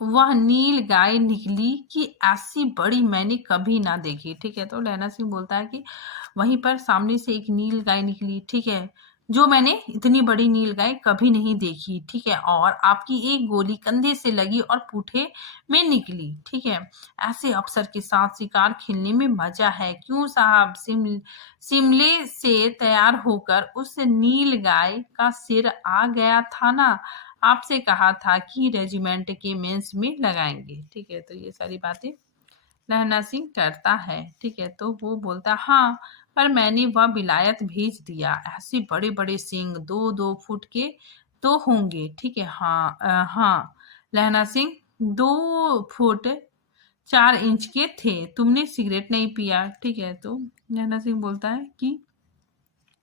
वह नील गाय निकली कि ऐसी बड़ी मैंने कभी ना देखी। ठीक है, तो लहना सिंह बोलता है कि वहीं पर सामने से एक नील गाय निकली, ठीक है, जो मैंने इतनी बड़ी नील गाय कभी नहीं देखी। ठीक है, और आपकी एक गोली कंधे से लगी और पूठे में निकली। ठीक है, ऐसे अफसर के साथ शिकार खेलने में मजा है। क्यों साहब? शिमले से तैयार होकर उस नील गाय का सिर आ गया था ना, आपसे कहा था कि रेजिमेंट के मेंस में लगाएंगे। ठीक है, तो ये सारी बातें लहना सिंह करता है। ठीक है, तो वो बोलता हाँ, पर मैंने वह विलायत भेज दिया। ऐसे बड़े बड़े सिंह 2-2 फुट के तो होंगे। ठीक है, हाँ हाँ लहना सिंह 2 फुट 4 इंच के थे। तुमने सिगरेट नहीं पिया। ठीक है, तो लहना सिंह बोलता है कि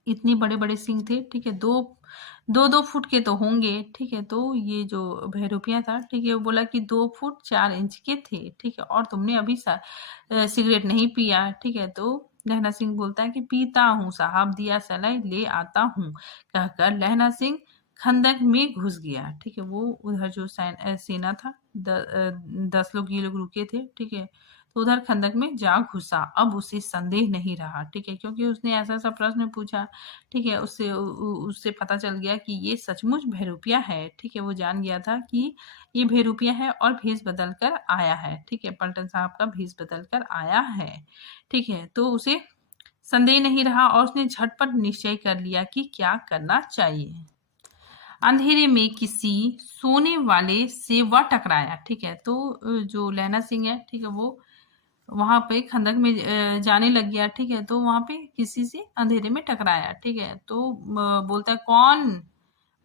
इतने बड़े बड़े सिंह थे। ठीक है, 2-2 फुट के तो होंगे। ठीक है, तो ये जो बहरूपिया था, ठीक है, वो बोला कि 2 फुट 4 इंच के थे। ठीक है, और तुमने अभी सिगरेट नहीं पिया। ठीक है, तो लहना सिंह बोलता है कि पीता हूँ साहब, दिया सलाई ले आता हूँ, कहकर लहना सिंह खंदक में घुस गया। ठीक है, वो उधर जो सेना था 10 लोग ये लोग रुके थे। ठीक है, तो उधर खंदक में जा घुसा। अब उसे संदेह नहीं रहा। ठीक है, क्योंकि उसने ऐसा ऐसा प्रश्न पूछा। ठीक है, उससे पता चल गया कि ये सचमुच बहरूपिया है। ठीक है, वो जान गया था कि ये बहरूपिया है और भेष बदल कर आया है। ठीक है, पलटन साहब का भेष बदल कर आया है। ठीक है, तो उसे संदेह नहीं रहा और उसने झटपट निश्चय कर लिया कि क्या करना चाहिए। अंधेरे में किसी सोने वाले से वह टकराया। ठीक है, तो जो लहना सिंह है, ठीक है, वो वहां पे खंदक में जाने लग गया। ठीक है, तो वहां पे किसी से अंधेरे में टकराया। ठीक है, तो बोलता है कौन?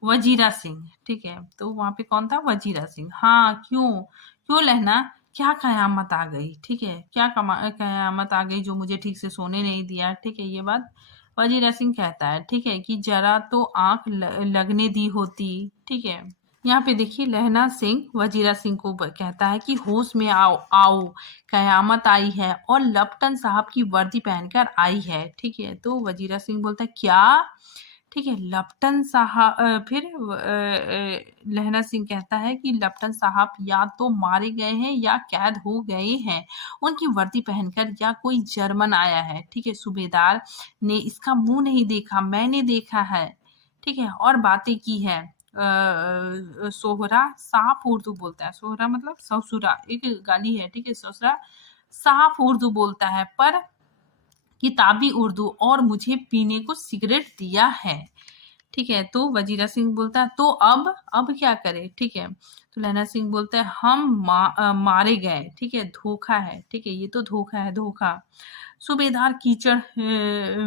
वजीरा सिंह। ठीक है, तो वहां पे कौन था? वजीरा सिंह। हाँ, क्यों क्यों लहना? क्या कयामत आ गई? ठीक है, क्या कयामत आ गई जो मुझे ठीक से सोने नहीं दिया? ठीक है, ये बात वजीरा सिंह कहता है। ठीक है, कि जरा तो आंख लगने दी होती। ठीक है, यहाँ पे देखिए लहना सिंह वजीरा सिंह को कहता है कि होश में आओ आओ, कयामत आई है और लपटन साहब की वर्दी पहनकर आई है। ठीक है, तो वजीरा सिंह बोलता है क्या? ठीक है, लपटन साहब फिर लहना सिंह कहता है कि लपटन साहब या तो मारे गए हैं या कैद हो गए हैं, उनकी वर्दी पहनकर, या कोई जर्मन आया है। ठीक है, सूबेदार ने इसका मुंह नहीं देखा, मैंने देखा है। ठीक है, और बातें की है। सोहरा साफ उर्दू बोलता है। सोहरा मतलब ससुरा, एक गाली है। ठीक है, ससुरा साफ उर्दू बोलता है, पर किताबी उर्दू, और मुझे पीने को सिगरेट दिया है। ठीक है, तो वजीरा सिंह बोलता है तो अब क्या करे? ठीक है, तो लहना सिंह बोलता है हम मारे गए। ठीक है, धोखा है। ठीक है, ये तो धोखा है, धोखा। सूबेदार कीचड़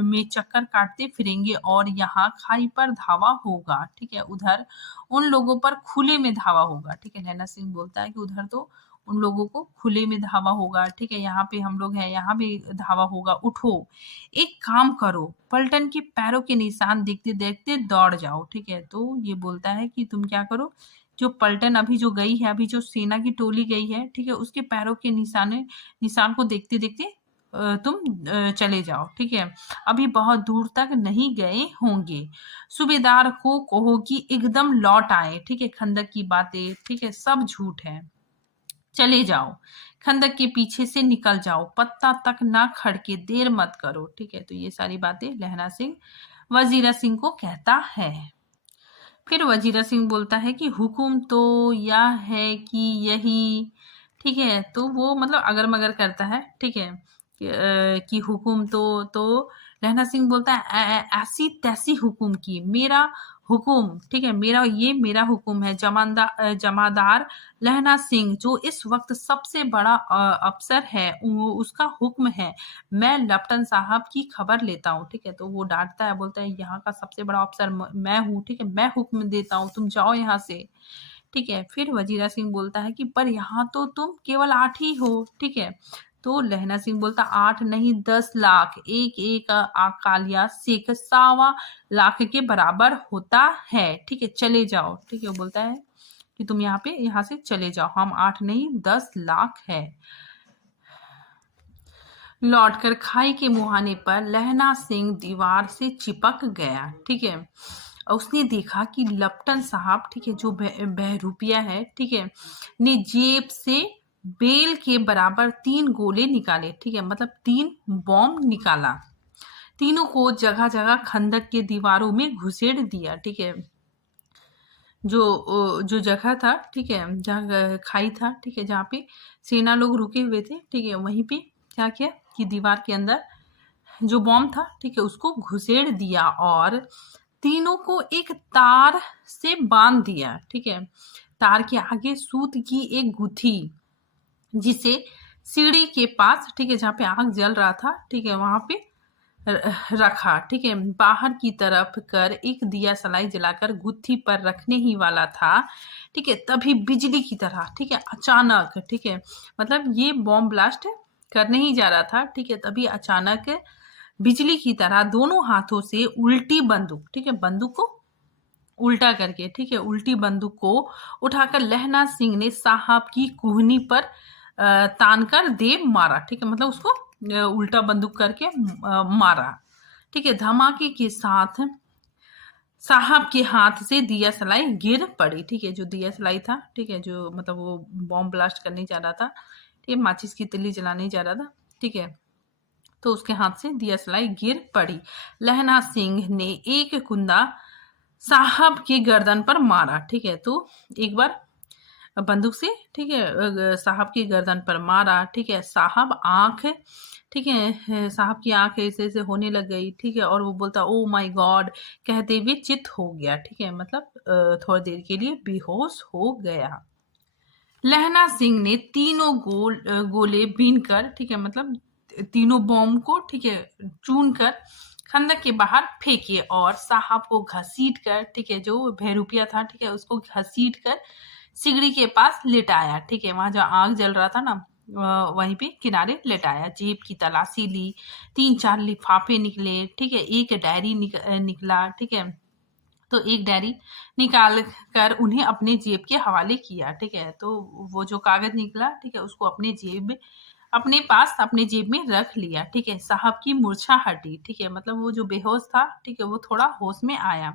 में चक्कर काटते फिरेंगे और यहाँ खाई पर धावा होगा। ठीक है, उधर उन लोगों पर खुले में धावा होगा। ठीक है, लहना सिंह बोलता है कि उधर तो उन लोगों को खुले में धावा होगा। ठीक है, यहाँ पे हम लोग हैं, यहाँ भी धावा होगा। उठो, एक काम करो, पलटन के पैरों के निशान देखते देखते दौड़ जाओ। ठीक है, तो ये बोलता है कि तुम क्या करो, जो पलटन अभी जो गई है, अभी जो सेना की टोली गई है, ठीक है, उसके पैरों के निशान को देखते देखते तुम चले जाओ। ठीक है, अभी बहुत दूर तक नहीं गए होंगे। सूबेदार को कहो कि एकदम लौट आए। ठीक है, खंदक की बातें, ठीक है, सब झूठ है। चले जाओ, खंदक के पीछे से निकल जाओ, पत्ता तक ना खड़के, देर मत करो। ठीक है, तो ये सारी बातें लहना सिंह वजीरा सिंह को कहता है। फिर वजीरा सिंह बोलता है कि हुकुम तो यह है कि यही। ठीक है, तो वो मतलब अगर मगर करता है। ठीक है, कि हुकुम तो लहना सिंह बोलता है ऐसी तैसी हुकुम की, मेरा हुकुम। ठीक है, मेरा हुकुम है। जमादार लहना सिंह जो इस वक्त सबसे बड़ा अफसर है, उसका हुक्म है। मैं लपटन साहब की खबर लेता हूँ। ठीक है, तो वो डांटता है, बोलता है यहाँ का सबसे बड़ा अफसर मैं हूँ। ठीक है, मैं हुक्म देता हूँ, तुम जाओ यहाँ से। ठीक है, फिर वजीरा सिंह बोलता है कि पर यहाँ तो तुम केवल 8 ही हो। ठीक है, तो लहना सिंह बोलता 8 नहीं 10 लाख, एक एक कालिया सिख 1.25 लाख के बराबर होता है। ठीक है, चले जाओ। ठीक है, वो बोलता है कि तुम यहाँ से चले जाओ, हम 8 नहीं 10 लाख है। लौटकर खाई के मुहाने पर लहना सिंह दीवार से चिपक गया। ठीक है, उसने देखा कि लपटन साहब, ठीक है, जो बहरूपिया है, ठीक है, ने जेब से बेल के बराबर 3 गोले निकाले, ठीक है, मतलब 3 बॉम्ब निकाला। तीनों को जगह जगह खंदक के दीवारों में घुसेड़ दिया, ठीक है। जो जगह था, ठीक है, जहाँ खाई था, ठीक है, जहाँ पे सेना लोग रुके हुए थे, ठीक है, वहीं पे क्या किया कि दीवार के अंदर जो बॉम्ब था, ठीक है, उसको घुसेड़ दिया और तीनों को एक तार से बांध दिया, ठीक है। तार के आगे सूत की एक गुथी, जिसे सीढ़ी के पास, ठीक है, जहाँ पे आग जल रहा था, ठीक है, वहां पे रखा, ठीक है। बाहर की तरफ कर एक दिया सलाई जलाकर गुत्थी पर रखने ही वाला था, ठीक है, तभी बिजली की तरह, ठीक है, अचानक, ठीक है, मतलब ये बॉम्ब ब्लास्ट करने ही जा रहा था, ठीक है, तभी अचानक बिजली की तरह दोनों हाथों से उल्टी बंदूक, ठीक है, बंदूक को उल्टा करके, ठीक है, उल्टी बंदूक को उठाकर लहना सिंह ने साहब की कुहनी पर तान कर दे मारा, ठीक है, मतलब उसको उल्टा बंदूक करके मारा, ठीक है। धमाके के साथ साहब के हाथ से दिया सलाई गिर पड़ी, ठीक है, जो दिया सलाई था, ठीक है, जो मतलब वो बॉम्ब ब्लास्ट करने जा रहा था, ठीक है, माचिस की तिल्ली जलाने जा रहा था, ठीक है, तो उसके हाथ से दिया सलाई गिर पड़ी। लहना सिंह ने एक कुंदा साहब की गर्दन पर मारा, ठीक है, तो एक बार बंदूक से, ठीक है, साहब की गर्दन पर मारा, ठीक है। साहब आंख, ठीक है, साहब की आंख ऐसे ऐसे होने लग गई, ठीक है, और वो बोलता ओ माय गॉड कहते हुए चित हो गया, ठीक है, मतलब थोड़ी देर के लिए बेहोश हो गया। लहना सिंह ने तीनों गोले बीन कर, ठीक है, मतलब तीनों बॉम्ब को, ठीक है, चून कर खंदक के बाहर फेंके और साहब को घसीट कर, ठीक है, जो बहरूपिया था, ठीक है, उसको घसीट कर सिगड़ी के पास लिटाया, ठीक है, वहां जहाँ आग जल रहा था ना, वहीं पे किनारे लिटाया। जेब की तलाशी ली, 3-4 लिफाफे निकले, ठीक है, एक डायरी निकला, ठीक है, तो एक डायरी निकाल कर उन्हें अपने जेब के हवाले किया, ठीक है, तो वो जो कागज निकला, ठीक है, उसको अपने पास अपने जेब में रख लिया, ठीक है। साहब की मूर्छा हटी, ठीक है, मतलब वो जो बेहोश था, ठीक है, वो थोड़ा होश में आया।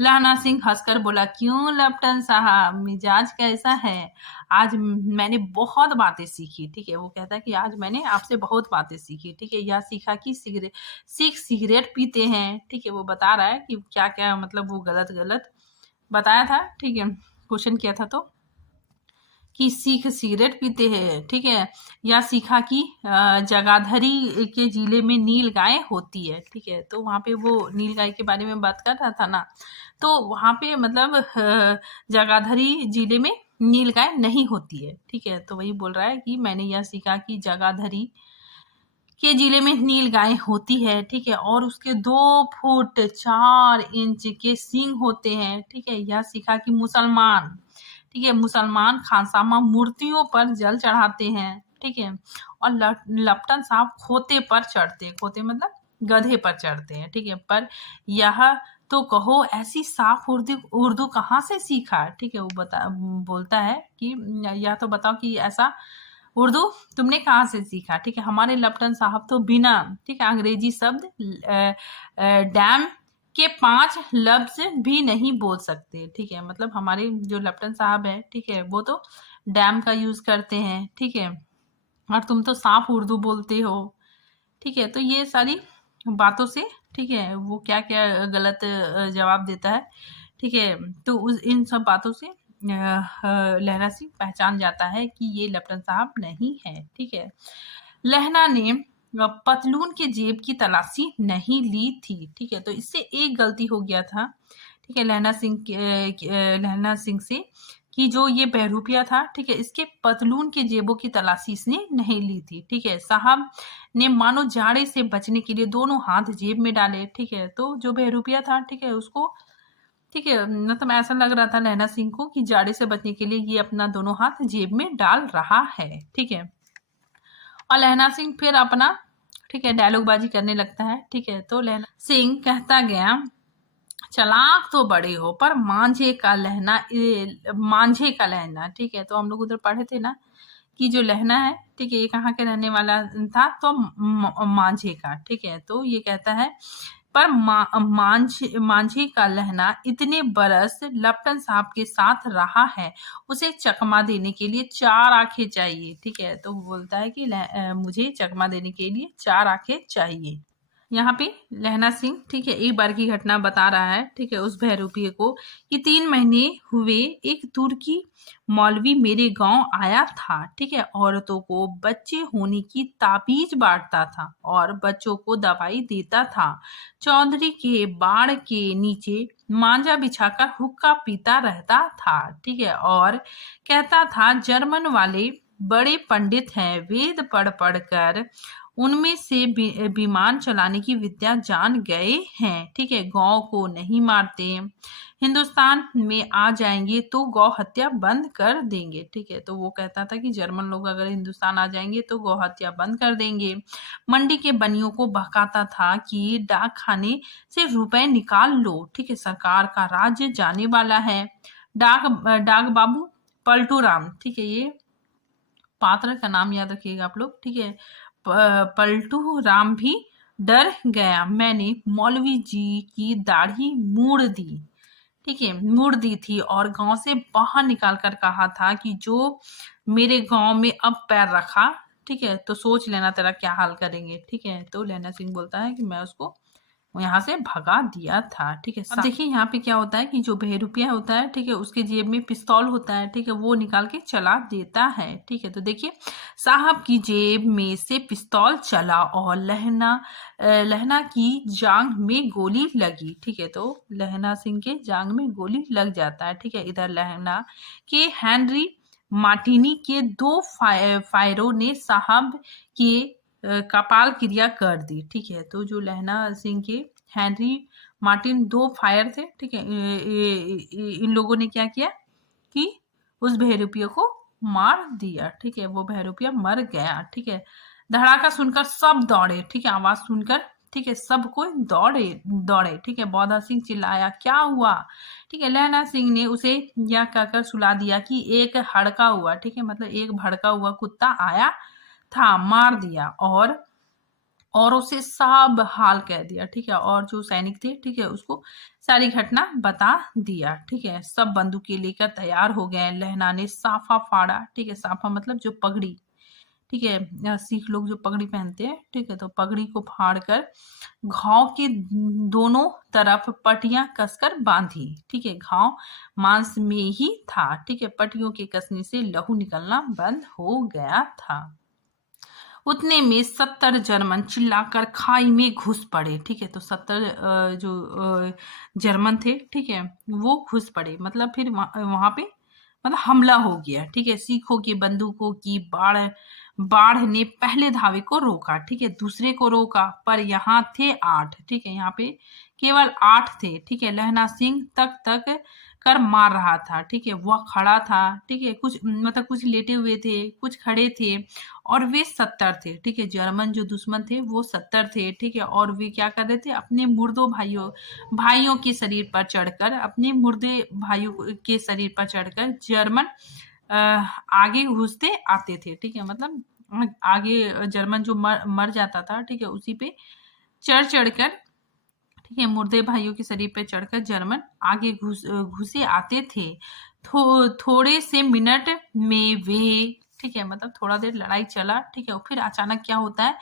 लहना सिंह हंसकर बोला क्यों लपटन साहब, मिजाज कैसा है? आज मैंने बहुत बातें सीखी, ठीक है, वो कहता है कि आज मैंने आपसे बहुत बातें सीखी, ठीक है, यह सीखा कि सिगरेट पीते हैं, ठीक है, वो बता रहा है कि क्या क्या मतलब वो गलत गलत बताया था, ठीक है, क्वेश्चन किया था तो कि सिगरेट पीते हैं, ठीक है, या सीखा कि जगाधरी के जिले में नील गाय होती है, ठीक है, तो वहां पे वो नील गाय के बारे में बात कर रहा था ना, तो वहां पे मतलब जगाधरी जिले में नील गाय नहीं होती है, ठीक है, तो वही बोल रहा है कि मैंने यह सीखा कि जगाधरी के जिले में नील गाय होती है, ठीक है, और उसके 2 फुट 4 इंच के सींग होते हैं, ठीक है, यह सीखा कि मुसलमान, ठीक है, मुसलमान खानसामा मूर्तियों पर जल चढ़ाते हैं, ठीक है, और लपटन साहब खोते पर चढ़ते, खोते मतलब गधे पर चढ़ते हैं, ठीक है, पर यह तो कहो ऐसी साफ उर्दू उर्दू कहाँ से सीखा, ठीक है, वो बोलता है कि यह तो बताओ कि ऐसा उर्दू तुमने कहाँ से सीखा, ठीक है। हमारे लपटन साहब तो बिना, ठीक है, अंग्रेजी शब्द डैम के 5 लफ्ज भी नहीं बोल सकते, ठीक है, मतलब हमारे जो लपटन साहब है, ठीक है, वो तो डैम का यूज करते हैं, ठीक है, और तुम तो साफ उर्दू बोलते हो, ठीक है, तो ये सारी बातों से, ठीक है, वो क्या क्या गलत जवाब देता है, ठीक है, तो उस इन सब बातों से लहरा सिंह पहचान जाता है कि ये लपटन साहब नहीं है, ठीक है। लहना ने पतलून के जेब की तलाशी नहीं ली थी, ठीक है, तो इससे एक गलती हो गया था, ठीक है, लहना सिंह से कि जो ये बहरूपिया था, ठीक है, इसके पतलून के जेबों की तलाशी इसने नहीं ली थी, ठीक है। साहब ने मानो जाड़े से बचने के लिए दोनों हाथ जेब में डाले, ठीक है, तो जो बहरूपिया था, ठीक है, उसको, ठीक है, मतलब ऐसा लग रहा था लहना सिंह को कि जाड़े से बचने के लिए ये अपना दोनों हाथ जेब में डाल रहा है, ठीक है, और लहना सिंह फिर अपना, ठीक है, डायलॉग बाजी करने लगता है, ठीक है, तो लहना सिंह कहता गया चालाक तो बड़े हो पर मांझे का लहना, ठीक है, तो हम लोग उधर पढ़े थे ना कि जो लहना है, ठीक है, ये कहाँ के रहने वाला था, तो मांझे का, ठीक है, तो ये कहता है पर मांझी का लहना इतने बरस लपटन साहब के साथ रहा है, उसे चकमा देने के लिए 4 आंखें चाहिए। ठीक है, तो वो बोलता है कि मुझे चकमा देने के लिए 4 आंखें चाहिए। यहाँ पे लहना सिंह, ठीक है, एक बार की घटना बता रहा है, ठीक है, उस बहरूपिये को कि 3 महीने हुए एक तुर्की मौलवी मेरे गांव आया था। ठीक है, औरतों को बच्चे होने की ताबीज बांटता था और बच्चों को दवाई देता था। चौधरी के बाड़ के नीचे मांझा बिछाकर हुक्का पीता रहता था। ठीक है, और कहता था जर्मन वाले बड़े पंडित हैं, वेद पढ़ पढ़ कर उनमें से विमान चलाने की विद्या जान गए हैं। ठीक है, गौ को नहीं मारते, हिंदुस्तान में आ जाएंगे तो गौ हत्या बंद कर देंगे। ठीक है, तो वो कहता था कि जर्मन लोग अगर हिंदुस्तान आ जाएंगे तो गौ हत्या बंद कर देंगे। मंडी के बनियों को बहकाता था कि डाक खाने से रुपए निकाल लो, ठीक है, सरकार का राज्य जाने वाला है। डाक बाबू पलटू राम, ठीक है, ये पात्र का नाम याद रखिएगा आप लोग। ठीक है, पलटू राम भी डर गया। मैंने मौलवी जी की दाढ़ी मोड़ दी, ठीक है, मोड़ दी थी और गांव से बाहर निकाल कर कहा था कि जो मेरे गांव में अब पैर रखा, ठीक है, तो सोच लेना तेरा क्या हाल करेंगे। ठीक है, तो लहना सिंह बोलता है कि मैं उसको यहाँ से भगा दिया था। ठीक है, अब देखिए यहाँ पे क्या होता है कि जो बहरूपिया होता है, ठीक है, उसके जेब में पिस्तौल होता है, ठीक है, वो निकाल के चला देता है। ठीक है, तो देखिए साहब की जेब में से पिस्तौल चला और लहना की जांग में गोली लगी। ठीक है, तो लहना सिंह के जांग में गोली लग जाता है। ठीक है, इधर लहना के हेनरी मार्टिनी के 2 फायरों ने साहब के कपाल क्रिया कर दी। ठीक है, तो जो लहना सिंह के हेनरी मार्टिन 2 फायर थे। ठीक है, इन लोगों ने क्या किया कि उस बहरूपिये को मार दिया। ठीक है, वो बहरूपिया मर गया। ठीक है, धड़ाका सुनकर सब दौड़े। ठीक है, आवाज सुनकर, ठीक है, सब कोई दौड़े। ठीक है, बौधा सिंह चिल्लाया क्या हुआ। ठीक है, लहना सिंह ने उसे यह कहकर सुला दिया कि एक हड़का हुआ, ठीक है, मतलब एक भड़का हुआ कुत्ता आया था, मार दिया और उसे सब हाल कह दिया। ठीक है, और जो सैनिक थे, ठीक है, उसको सारी घटना बता दिया। ठीक है, सब बंदूकें लेकर तैयार हो गए। लहना ने साफा फाड़ा। ठीक है, साफा मतलब जो पगड़ी, ठीक है, सिख लोग जो पगड़ी पहनते हैं। ठीक है, तो पगड़ी को फाड़ कर घाव के दोनों तरफ पट्टियां कसकर बांधी। ठीक है, घाव मांस में ही था। ठीक है, पट्टियों के कसने से लहू निकलना बंद हो गया था। उतने में 70 जर्मन चिल्लाकर खाई में घुस पड़े। ठीक है, तो 70 जो जर्मन थे, ठीक है, वो घुस पड़े, मतलब फिर वहां पे मतलब हमला हो गया। ठीक है, सिखों की बंदूकों की बाढ़ ने पहले धावे को रोका। ठीक है, दूसरे को रोका, पर यहाँ थे 8। ठीक है, यहाँ पे केवल 8 थे। ठीक है, लहना सिंह तक कर मार रहा था। ठीक है, वह खड़ा था। ठीक है, कुछ मतलब कुछ लेटे हुए थे, कुछ खड़े थे, और वे 70 थे। ठीक है, जर्मन जो दुश्मन थे वो 70 थे। ठीक है, और वे क्या कर रहे थे, अपने मुर्दों भाइयों के शरीर पर चढ़कर, अपने मुर्दे भाइयों के शरीर पर चढ़कर जर्मन आगे घुसते आते थे। ठीक है, मतलब आगे जर्मन जो मर जाता था, ठीक है, उसी पे चढ़कर, ठीक है, मुर्दे भाइयों के शरीर पे चढ़कर जर्मन आगे घुसे आते थे। थोड़े से मिनट में वे, ठीक है, मतलब थोड़ा देर लड़ाई चला। ठीक है, फिर अचानक क्या होता है,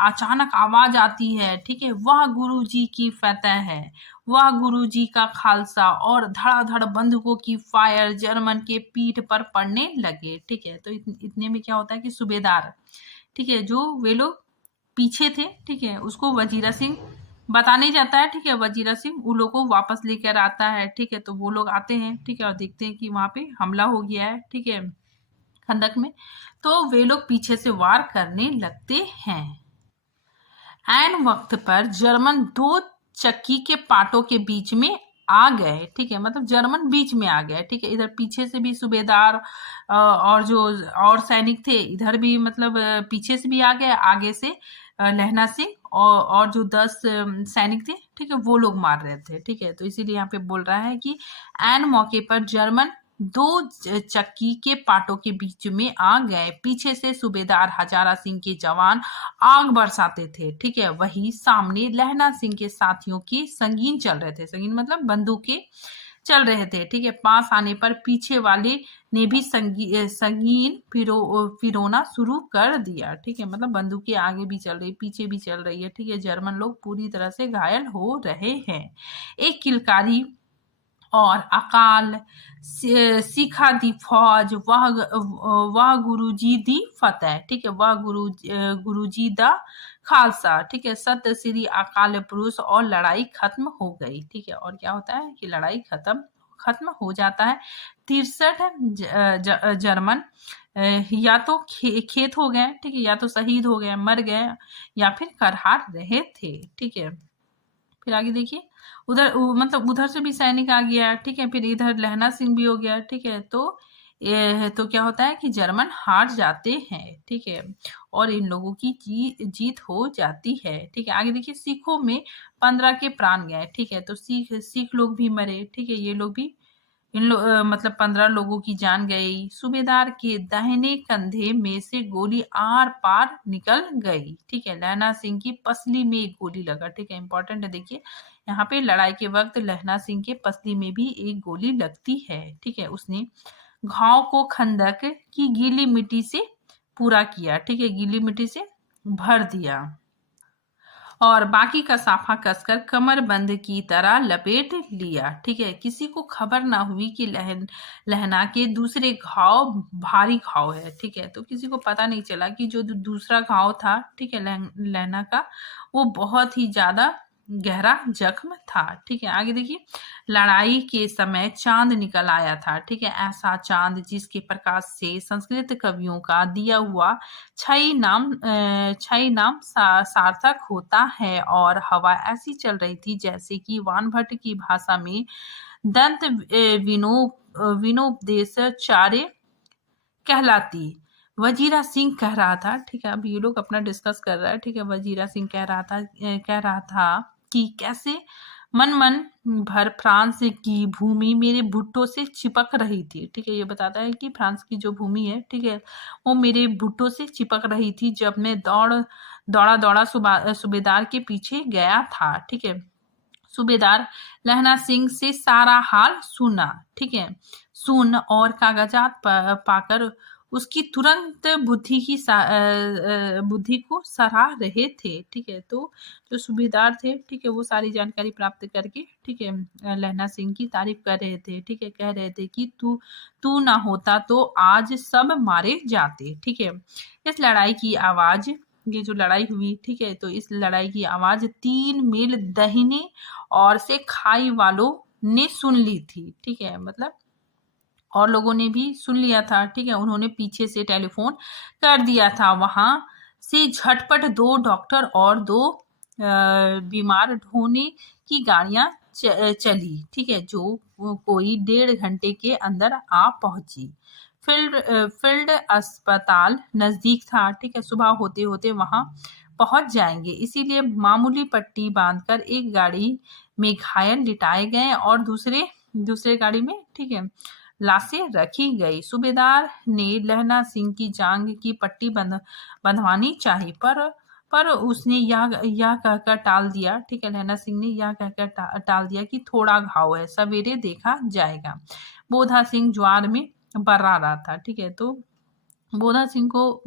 अचानक आवाज आती है। ठीक है, वह गुरुजी की फतह है, वह गुरुजी का खालसा, और धड़ाधड़ बंदूकों की फायर जर्मन के पीठ पर पड़ने लगे। ठीक है, तो इतने में क्या होता है कि सूबेदार, ठीक है, जो वे लोग पीछे थे, ठीक है, उसको वजीरा सिंह बताने जाता है। ठीक है, वजीरा सिंह उन लोगों को वापस लेकर आता है। ठीक है, तो वो लोग आते हैं, ठीक है, और देखते हैं कि वहां पे हमला हो गया है। ठीक है, खंदक में, तो वे लोग पीछे से वार करने लगते हैं। ऐन वक्त पर जर्मन 2 चक्की के पाटों के बीच में आ गए। ठीक है, मतलब जर्मन बीच में आ गए। ठीक है, इधर पीछे से भी सूबेदार और जो और सैनिक थे, इधर भी मतलब पीछे से भी आ गए, आगे से लहना सिंह और जो 10 सैनिक थे, ठीक है, वो लोग मार रहे थे। ठीक है, तो इसीलिए यहाँ पे बोल रहा है कि ऐन मौके पर जर्मन चक्की के पाटों के बीच में आ गए। पीछे से सूबेदार हजारा सिंह के जवान आग बरसाते थे, ठीक है। वही सामने लहना सिंह के साथियों की संगीन चल रहे थे, संगीन मतलब बंदूकें चल रहे थे, ठीक है। पास आने पर पीछे वाले ने भी संगीन फिरोना शुरू कर दिया, ठीक है। मतलब बंदूकें आगे भी चल रही, पीछे भी चल रही है, ठीक है। जर्मन लोग पूरी तरह से घायल हो रहे हैं। एक किलकारी और अकाल सिखा दी फौज, वह गुरुजी दी फतेह, ठीक है। वह गुरुजी दा खालसा, ठीक है। सत्य श्री अकाल पुरुष और लड़ाई खत्म हो गई, ठीक है। और क्या होता है कि लड़ाई खत्म हो जाता है। 63 जर्मन या तो खेत हो गए, ठीक है, या तो शहीद हो गए, मर गए, या फिर करहार रहे थे, ठीक है। फिर आगे देखिए, उधर मतलब उधर से भी सैनिक आ गया, ठीक है। फिर इधर लहना सिंह भी हो गया, ठीक है। तो क्या होता है कि जर्मन हार जाते हैं, ठीक है, और इन लोगों की जीत हो जाती है, ठीक है। आगे देखिए, सिखों में 15 के प्राण गए, ठीक है। तो सिख लोग भी मरे, ठीक है। ये लोग भी मतलब 15 लोगों की जान गई। सूबेदार के दाहिने कंधे में से गोली आर पार निकल गई, ठीक है। लहना सिंह की पसली में एक गोली लगा, ठीक है। इंपॉर्टेंट है, देखिए यहाँ पे लड़ाई के वक्त लहना सिंह के पसली में भी एक गोली लगती है, ठीक है। उसने घाव को खंदक की गीली मिट्टी से पूरा किया, ठीक है, गीली मिट्टी से भर दिया और बाकी का साफा कसकर कमरबंद की तरह लपेट लिया, ठीक है। किसी को खबर ना हुई कि लहना के दूसरे घाव भारी घाव है, ठीक है। तो किसी को पता नहीं चला कि जो दूसरा घाव था, ठीक है, लहना का, वो बहुत ही ज्यादा गहरा जख्म था, ठीक है। आगे देखिए, लड़ाई के समय चांद निकल आया था, ठीक है। ऐसा चांद जिसके प्रकाश से संस्कृत कवियों का दिया हुआ छई नाम सार्थक होता है। और हवा ऐसी चल रही थी जैसे कि वानभट्ट की भाषा में दंत विनोपदेशाचार्य कहलाती। वजीरा सिंह कह रहा था, ठीक है, अब ये लोग अपना डिस्कस कर रहा है, ठीक है। वजीरा सिंह कह रहा था कि कैसे मन भर फ्रांस की भूमि मेरे भुट्टो से चिपक रही थी, ठीक है। ये बताता है कि फ्रांस की जो भूमि है, ठीक है, वो मेरे भुट्टो से चिपक रही थी जब मैं दौड़ा सूबेदार के पीछे गया था, ठीक है। सूबेदार लहना सिंह से सारा हाल सुना, ठीक है, सुन और कागजात पाकर उसकी तुरंत बुद्धि को सराह रहे थे, ठीक है। तो जो सूबेदार थे, ठीक है, वो सारी जानकारी प्राप्त करके, ठीक है, लहना सिंह की तारीफ कर रहे थे, ठीक है, कह रहे थे कि तू ना होता तो आज सब मारे जाते, ठीक है। इस लड़ाई की आवाज, ये जो लड़ाई हुई, ठीक है, तो इस लड़ाई की आवाज 3 मील दाहिने और से खाई वालों ने सुन ली थी, ठीक है। मतलब और लोगों ने भी सुन लिया था, ठीक है। उन्होंने पीछे से टेलीफोन कर दिया था। वहां से झटपट 2 डॉक्टर और 2 बीमार ढोने की गाड़ियां चली, ठीक है, जो कोई 1.5 घंटे के अंदर आ पहुंची। फील्ड अस्पताल नजदीक था, ठीक है, सुबह होते होते वहां पहुंच जाएंगे, इसीलिए मामूली पट्टी बांधकर एक गाड़ी में घायल लिटाए गए और दूसरे गाड़ी में, ठीक है, लाशें रखी गई। सूबेदार ने लहना सिंह की जांग की पट्टी बंधवानी चाहिए, पर उसने यह कहकर टाल दिया, ठीक है। लहना सिंह ने यह कहकर टाल दिया कि थोड़ा घाव है, सवेरे देखा जाएगा। बोधा सिंह ज्वार में बर्रा रहा था, ठीक है। तो बोधा सिंह को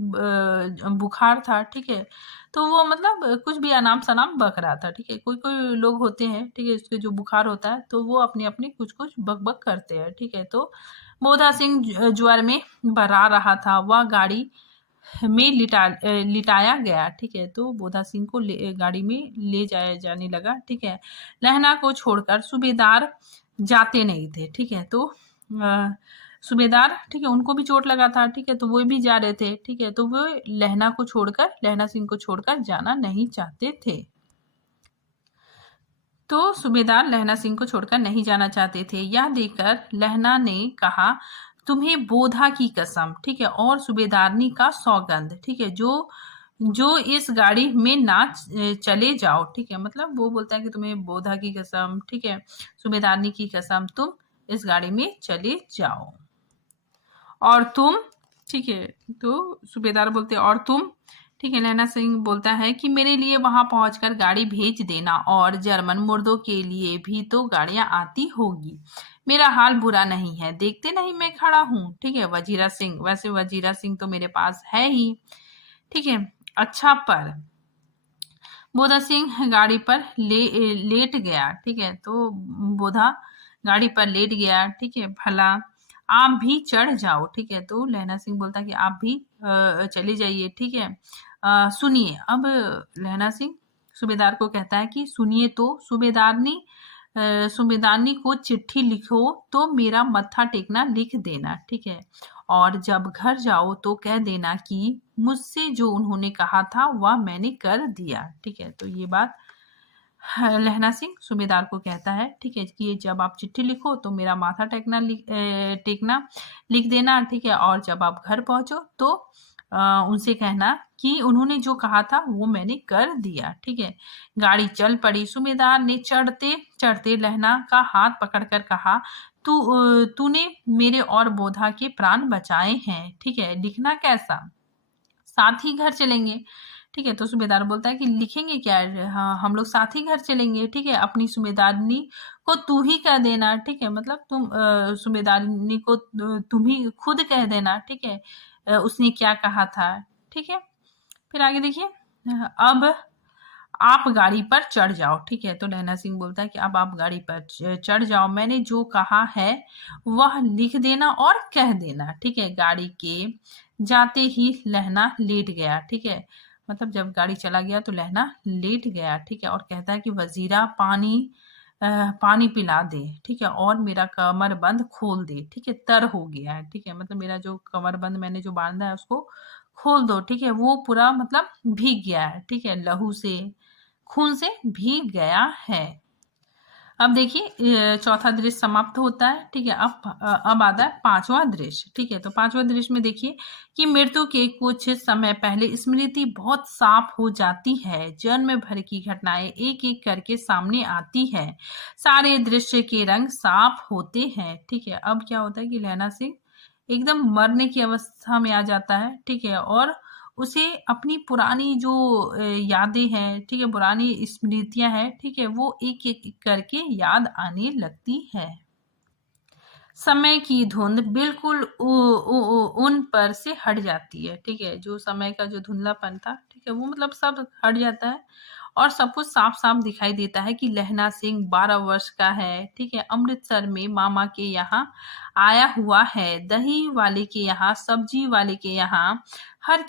बुखार था, ठीक है। तो वो मतलब कुछ भी अनाम शनाम बक रहा था, ठीक है। कोई कोई लोग होते हैं, ठीक है, उसके जो बुखार होता है तो वो अपने अपने कुछ बक बक करते हैं, ठीक है। तो बोधा सिंह ज्वर में बर्रा रहा था, वह गाड़ी में लिटाया गया, ठीक है। तो बोधा सिंह को गाड़ी में ले जाने लगा, ठीक है। लहना को छोड़कर सूबेदार जाते नहीं थे, ठीक है। तो सूबेदार, ठीक है, उनको भी चोट लगा था, ठीक है, तो वो भी जा रहे थे, ठीक है। तो वो लहना सिंह को छोड़कर जाना नहीं चाहते थे। तो सूबेदार लहना सिंह को छोड़कर नहीं जाना चाहते थे। यह देखकर लहना ने कहा, तुम्हें बोधा की कसम, ठीक है, और सूबेदारनी का सौगंध, ठीक है, जो इस गाड़ी में ना चले जाओ, ठीक है। मतलब वो बोलता है कि तुम्हें बोधा की कसम, ठीक है, सूबेदारनी की कसम, तुम इस गाड़ी में चले जाओ। और तुम, ठीक है। तो सूबेदार बोलते और तुम, ठीक है। लहना सिंह बोलता है कि मेरे लिए वहां पहुंचकर गाड़ी भेज देना, और जर्मन मुर्दों के लिए भी तो गाड़ियां आती होगी। मेरा हाल बुरा नहीं है, देखते नहीं मैं खड़ा हूँ, ठीक है। वजीरा सिंह, वैसे वजीरा सिंह तो मेरे पास है ही, ठीक है। अच्छा, पर बोधा सिंह गाड़ी पर लेट गया, ठीक है। तो बोधा गाड़ी पर लेट गया, ठीक है। भला आप भी चढ़ जाओ, ठीक है। तो लहना सिंह बोलता कि आप भी चले जाइए, ठीक है। सुनिए, अब लहना सिंह सूबेदार को कहता है कि सुनिए, तो सूबेदारनी को चिट्ठी लिखो, तो मेरा मत्था टेकना लिख देना, ठीक है। और जब घर जाओ तो कह देना कि मुझसे जो उन्होंने कहा था वह मैंने कर दिया, ठीक है। तो ये बात लहना सिंह सूबेदार को कहता है, ठीक है, कि जब आप चिट्ठी लिखो तो मेरा माथा टेकना लिख देना, ठीक है। और जब आप घर पहुंचो तो उनसे कहना कि उन्होंने जो कहा था वो मैंने कर दिया, ठीक है। गाड़ी चल पड़ी। सूबेदार ने चढ़ते चढ़ते लहना का हाथ पकड़कर कहा, तूने मेरे और बोधा के प्राण बचाए हैं, ठीक है। लिखना कैसा? साथ ही घर चलेंगे, ठीक है। तो सूबेदार बोलता है कि लिखेंगे क्या? हाँ, हम लोग साथ ही घर चलेंगे, ठीक है। अपनी सूबेदारनी को तू ही कह देना, ठीक है। मतलब तुम सूबेदारनी को तुम ही खुद कह देना, ठीक है। उसने क्या कहा था, ठीक है। फिर आगे देखिए, अब आप गाड़ी पर चढ़ जाओ, ठीक है। तो लहना सिंह बोलता है कि अब आप गाड़ी पर चढ़ जाओ, मैंने जो कहा है वह लिख देना और कह देना, ठीक है। गाड़ी के जाते ही लहना लेट गया, ठीक है। मतलब जब गाड़ी चला गया तो लहना लेट गया, ठीक है। और कहता है कि वजीरा पानी पिला दे, ठीक है, और मेरा कमर बंद खोल दे, ठीक है। तर हो गया है, ठीक है। मतलब मेरा जो कमर बंद मैंने जो बांधा है उसको खोल दो, ठीक है। वो पूरा मतलब भीग गया है, ठीक है, लहू से, खून से भीग गया है। अब देखिए चौथा दृश्य समाप्त होता है, ठीक है। अब आता है पांचवा दृश्य, ठीक है। तो पांचवा दृश्य में देखिए कि मृत्यु के कुछ समय पहले स्मृति बहुत साफ हो जाती है, जन्म भर की घटनाएं एक एक करके सामने आती है, सारे दृश्य के रंग साफ होते हैं, ठीक है। अब क्या होता है कि लहना सिंह एकदम मरने की अवस्था में आ जाता है, ठीक है। और उसे अपनी पुरानी जो यादें हैं, ठीक है, पुरानी स्मृतियां हैं, ठीक है, वो एक एक करके याद आने लगती है। समय की धुंध बिल्कुल उन पर से हट जाती है, ठीक है। जो समय का जो धुंधलापन था, ठीक है, वो मतलब सब हट जाता है, और सब कुछ साफ साफ दिखाई देता है कि लहना सिंह 12 वर्ष का है, ठीक है। अमृतसर में मामा के यहाँ आया हुआ है, दही वाले के यहाँ, सब्जी वाले के यहाँ, हर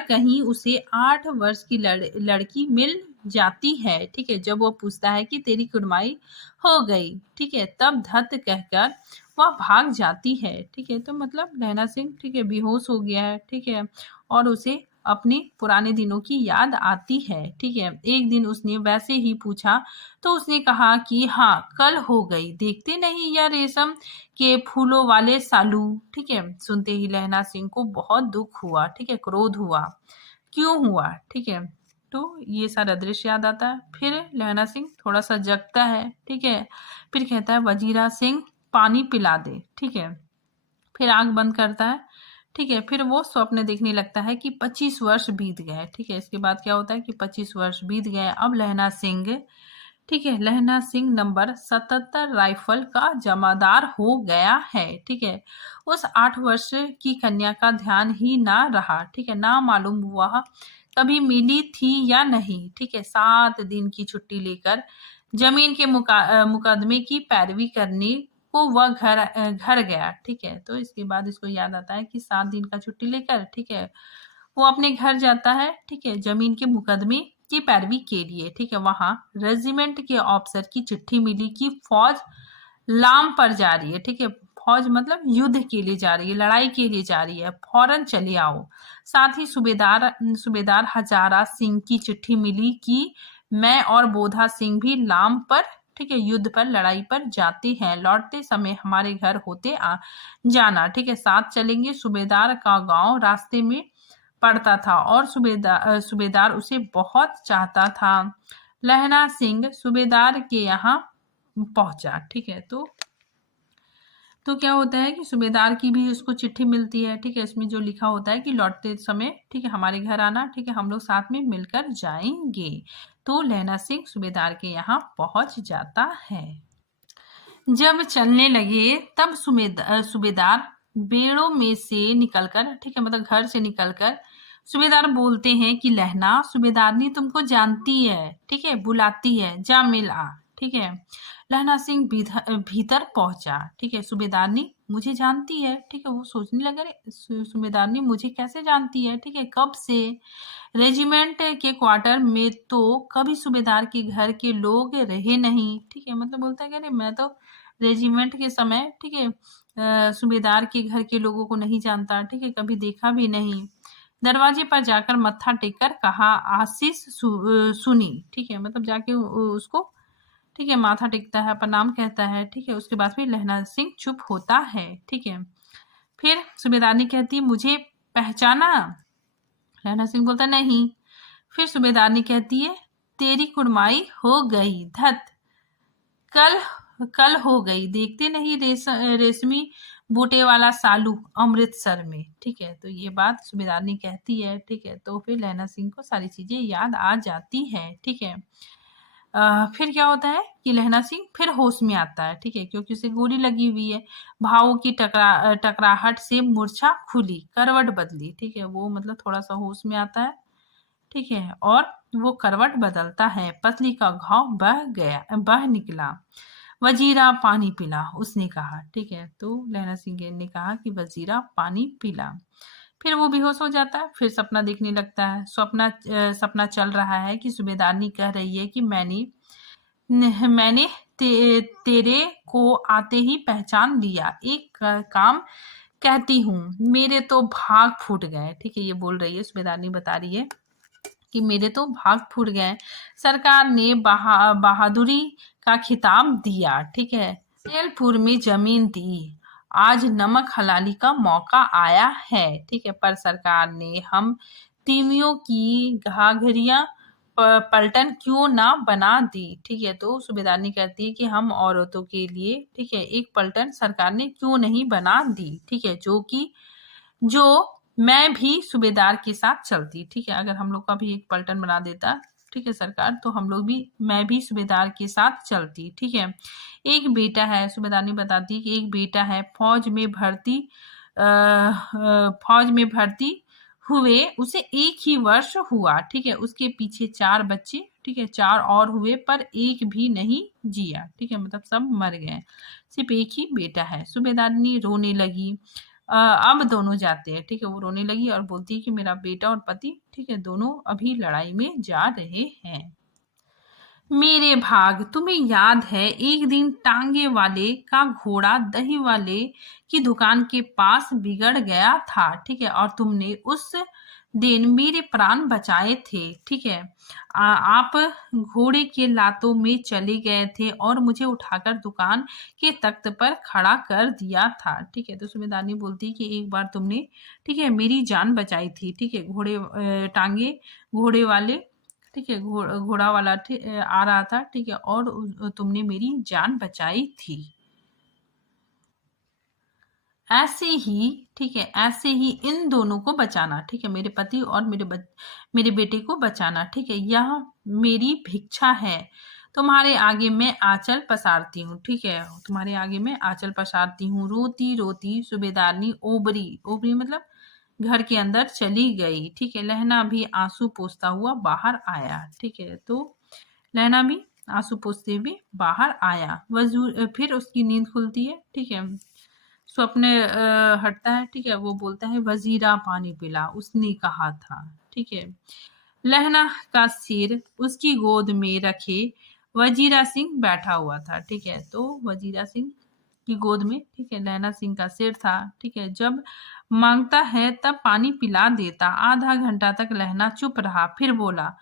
कहीं उसे 8 वर्ष की लड़की मिल जाती है, ठीक है। जब वो पूछता है कि तेरी कुड़माई हो गई, ठीक है, तब धत कहकर वह भाग जाती है, ठीक है। तो मतलब लहना सिंह, ठीक है, बेहोश हो गया है, ठीक है, और उसे अपने पुराने दिनों की याद आती है, ठीक है। एक दिन उसने वैसे ही पूछा तो उसने कहा कि हाँ, कल हो गई, देखते नहीं यह रेशम के फूलों वाले सालू, ठीक है। सुनते ही लहना सिंह को बहुत दुख हुआ, ठीक है, क्रोध हुआ। क्यों हुआ, ठीक है। तो ये सारा दृश्य याद आता है। फिर लहना सिंह थोड़ा सा जगता है, ठीक है। फिर कहता है वजीरा सिंह पानी पिला दे, ठीक है। फिर आंख बंद करता है, ठीक है। फिर वो स्वप्न देखने लगता है कि 25 वर्ष बीत गए, ठीक है। इसके बाद क्या होता है कि 25 वर्ष बीत गए। अब लहना सिंह, ठीक है, लहना सिंह नंबर 77 राइफल का जमादार हो गया है, ठीक है। उस 8 वर्ष की कन्या का ध्यान ही ना रहा, ठीक है, ना मालूम वह कभी मिली थी या नहीं, ठीक है। 7 दिन की छुट्टी लेकर जमीन के मुकदमे की पैरवी करने को वह घर गया, ठीक है। तो इसके बाद इसको याद आता है कि 7 दिन का छुट्टी लेकर, ठीक है, वो अपने घर जाता है, ठीक है, जमीन के मुकदमे की पैरवी के लिए, ठीक है। वहां रेजिमेंट के ऑफिसर की चिट्ठी मिली कि फौज लाम पर जा रही है, ठीक है। फौज मतलब युद्ध के लिए जा रही है, लड़ाई के लिए जा रही है, फौरन चले आओ। साथ ही सूबेदार हजारा सिंह की चिट्ठी मिली कि मैं और बोधा सिंह भी लाम पर, ठीक है, युद्ध पर, लड़ाई पर जाते हैं, लौटते समय हमारे घर होते जाना, ठीक है, साथ चलेंगे। सूबेदार का गांव रास्ते में पड़ता था और सूबेदार उसे बहुत चाहता था। लहना सिंह सूबेदार के यहाँ पहुंचा, ठीक है। तो तो क्या होता है कि सूबेदार की भी उसको चिट्ठी मिलती है, ठीक है। इसमें जो लिखा होता है कि लौटते समय, ठीक है, हमारे घर आना, ठीक है, हम लोग साथ में मिलकर जाएंगे। तो लहना सिंह सूबेदार के यहाँ पहुंच जाता है। जब चलने लगे तब सूबेदार बेड़ों में से निकलकर, ठीक है, मतलब घर से निकलकर सूबेदार बोलते हैं कि लहना, सूबेदारनी तुमको जानती है, ठीक है, बुलाती है, जा मिल आ, ठीक है। लहना सिंह भीतर पहुंचा, ठीक है। सूबेदारनी मुझे जानती है, ठीक है, वो सोचने लगे, सूबेदारनी मुझे कैसे जानती है, ठीक है, कब से? रेजिमेंट के क्वार्टर में तो कभी सूबेदार के घर के लोग रहे नहीं, ठीक है, मतलब बोलता है कि अरे मैं तो रेजिमेंट के समय, ठीक है, सूबेदार के घर के लोगों को नहीं जानता, ठीक है, कभी देखा भी नहीं। दरवाजे पर जाकर मत्था टेककर कहा, आशीष सुनी, ठीक है, मतलब जाके उसको, ठीक है, माथा टेकता है, प्रणाम कहता है, ठीक है। उसके बाद फिर लहना सिंह चुप होता है, ठीक है। फिर सूबेदारनी कहती, मुझे पहचाना? लहना सिंह बोलता नहीं। फिर सूबेदारनी कहती है, तेरी कुड़माई हो गई धत, कल कल हो गई, देखते नहीं रेशमी बूटे वाला सालू अमृतसर में, ठीक है। तो ये बात सूबेदारनी कहती है, ठीक है। तो फिर लहना सिंह को सारी चीजें याद आ जाती है, ठीक है। फिर क्या होता है कि लहना सिंह फिर होश में आता है, ठीक है, क्योंकि उसे गोली लगी हुई है। भावों की टकराहट से मूर्छा खुली, करवट बदली, ठीक है, वो मतलब थोड़ा सा होश में आता है, ठीक है, और वो करवट बदलता है। पतली का घाव बह निकला। वजीरा पानी पिला, उसने कहा, ठीक है। तो लहना सिंह ने कहा कि वजीरा पानी पिला। फिर वो बेहोश हो जाता है। फिर सपना देखने लगता है। सपना चल रहा है कि सूबेदारनी कह रही है कि मैंने तेरे को आते ही पहचान लिया। एक काम कहती हूँ, मेरे तो भाग फूट गए, ठीक है, ये बोल रही है सूबेदारनी, बता रही है कि मेरे तो भाग फूट गए। सरकार ने बहादुरी का खिताब दिया, ठीक है, तेलपुर में जमीन दी। आज नमक हलाली का मौका आया है, ठीक है, पर सरकार ने हम तीमियों की घाघरियां पलटन क्यों ना बना दी, ठीक है। तो सूबेदारनी कहती है कि हम औरतों के लिए, ठीक है, एक पलटन सरकार ने क्यों नहीं बना दी, ठीक है, जो मैं भी सूबेदार के साथ चलती, ठीक है, अगर हम लोग का भी एक पलटन बना देता, ठीक है, सरकार, तो हम लोग भी, मैं भी सूबेदार के साथ चलती, ठीक है। एक बेटा है, सूबेदारनी बताती कि एक बेटा है, फौज में भर्ती हुए उसे एक ही वर्ष हुआ, ठीक है। उसके पीछे 4 बच्चे, ठीक है, 4 और हुए, पर एक भी नहीं जिया, ठीक है, मतलब सब मर गए, सिर्फ एक ही बेटा है। सूबेदारनी रोने लगी। अब दोनों जाते हैं, ठीक है, वो रोने लगी और बोलती है कि मेरा बेटा और पति, ठीक है, दोनों अभी लड़ाई में जा रहे हैं। मेरे भाग, तुम्हें याद है एक दिन टांगे वाले का घोड़ा दही वाले की दुकान के पास बिगड़ गया था, ठीक है, और तुमने उस दिन मेरे प्राण बचाए थे, ठीक है। आप घोड़े के लातों में चले गए थे और मुझे उठाकर दुकान के तख्त पर खड़ा कर दिया था, ठीक है। तो सूबेदारनी बोलती है कि एक बार तुमने, ठीक है, मेरी जान बचाई थी, ठीक है, टांगे घोड़े वाले, ठीक है, घोड़ा वाला आ रहा था, ठीक है, और तुमने मेरी जान बचाई थी। ऐसे ही, ठीक है, ऐसे ही इन दोनों को बचाना, ठीक है, मेरे पति और मेरे बेटे को बचाना, ठीक है, यह मेरी भिक्षा है। तुम्हारे आगे मैं आंचल पसारती हूँ, ठीक है, तुम्हारे आगे मैं आंचल पसारती हूँ। रोती रोती सूबेदारनी ओबरी मतलब घर के अंदर चली गई, ठीक है। लहना भी आंसू पोंछता हुआ बाहर आया, ठीक है। तो लहना भी आंसू पोंछते हुए बाहर आया। फिर उसकी नींद खुलती है, ठीक है, स्वप्न हटता है, ठीक है, वो बोलता है वजीरा पानी पिला, उसने कहा था, ठीक है। लहना का सिर उसकी गोद में रखे वजीरा सिंह बैठा हुआ था, ठीक है। तो वजीरा सिंह की गोद में, ठीक है, लहना सिंह का सिर था, ठीक है। जब मांगता है तब पानी पिला देता। आधा घंटा तक लहना चुप रहा, फिर बोला,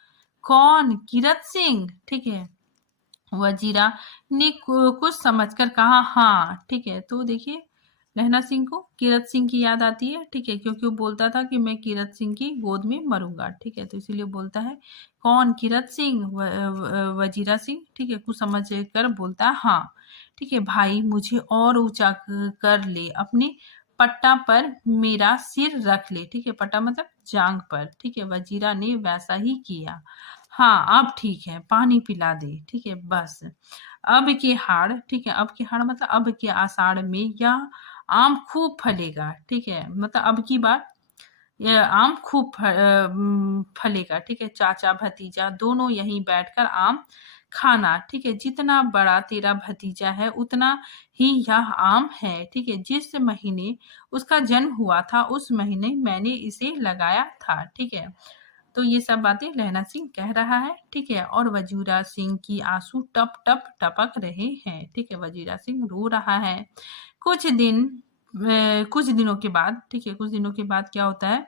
कौन? किरत सिंह, ठीक है। वजीरा ने कुछ समझकर कहा, हाँ, ठीक है। तो देखिए, लहना सिंह को किरत सिंह की याद आती है, ठीक है, क्योंकि वो बोलता था कि मैं किरत सिंह की गोद में मरूंगा, ठीक है, तो इसीलिए बोलता है, कौन? किरत सिंह? वजीरा सिंह, ठीक है, कुछ समझ कर बोलता है, हाँ, ठीक है, भाई मुझे और ऊंचा कर ले, अपने पट्टा पर मेरा सिर रख ले। ठीक है, पट्टा मतलब जांग पर। ठीक है, वजीरा ने वैसा ही किया। हाँ अब ठीक है, पानी पिला दे। ठीक है, बस अब के हाड़। ठीक है, अब के हाड़ मतलब अब के आषाढ़ में यह आम खूब फलेगा। ठीक है, मतलब अब की बार यह आम खूब फलेगा। ठीक है, चाचा भतीजा दोनों यहीं बैठकर आम खाना। ठीक है, जितना बड़ा तेरा भतीजा है उतना ही यह आम है। ठीक है, जिस महीने उसका जन्म हुआ था उस महीने मैंने इसे लगाया था। ठीक है, तो ये सब बातें लहना सिंह कह रहा है। ठीक है, और वजीरा सिंह की आंसू टप टप टपक रहे हैं। ठीक है, वजीरा सिंह रो रहा है। कुछ दिनों के बाद, ठीक है, कुछ दिनों के बाद क्या होता है,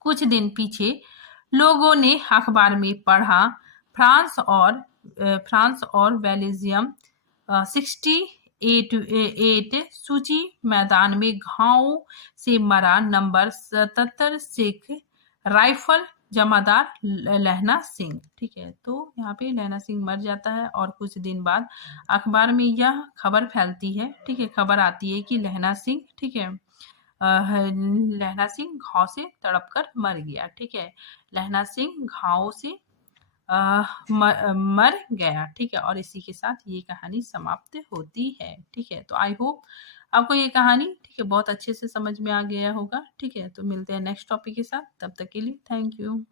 कुछ दिन पीछे लोगों ने अखबार में पढ़ा, फ्रांस और बेल्जियम 68 सूची मैदान में घाव से मरा नंबर 77 सिख राइफल जमादार लहना सिंह। ठीक है, तो यहाँ पे लहना सिंह मर जाता है और कुछ दिन बाद अखबार में यह खबर फैलती है। ठीक है, खबर आती है कि लहना सिंह, ठीक है, लहना सिंह घाव से तड़प कर मर गया। ठीक है, लहना सिंह घाव से मर गया। ठीक है, और इसी के साथ ये कहानी समाप्त होती है। ठीक है, तो आई होप आपको ये कहानी, ठीक है, बहुत अच्छे से समझ में आ गया होगा। ठीक है, तो मिलते हैं नेक्स्ट टॉपिक के साथ, तब तक के लिए थैंक यू।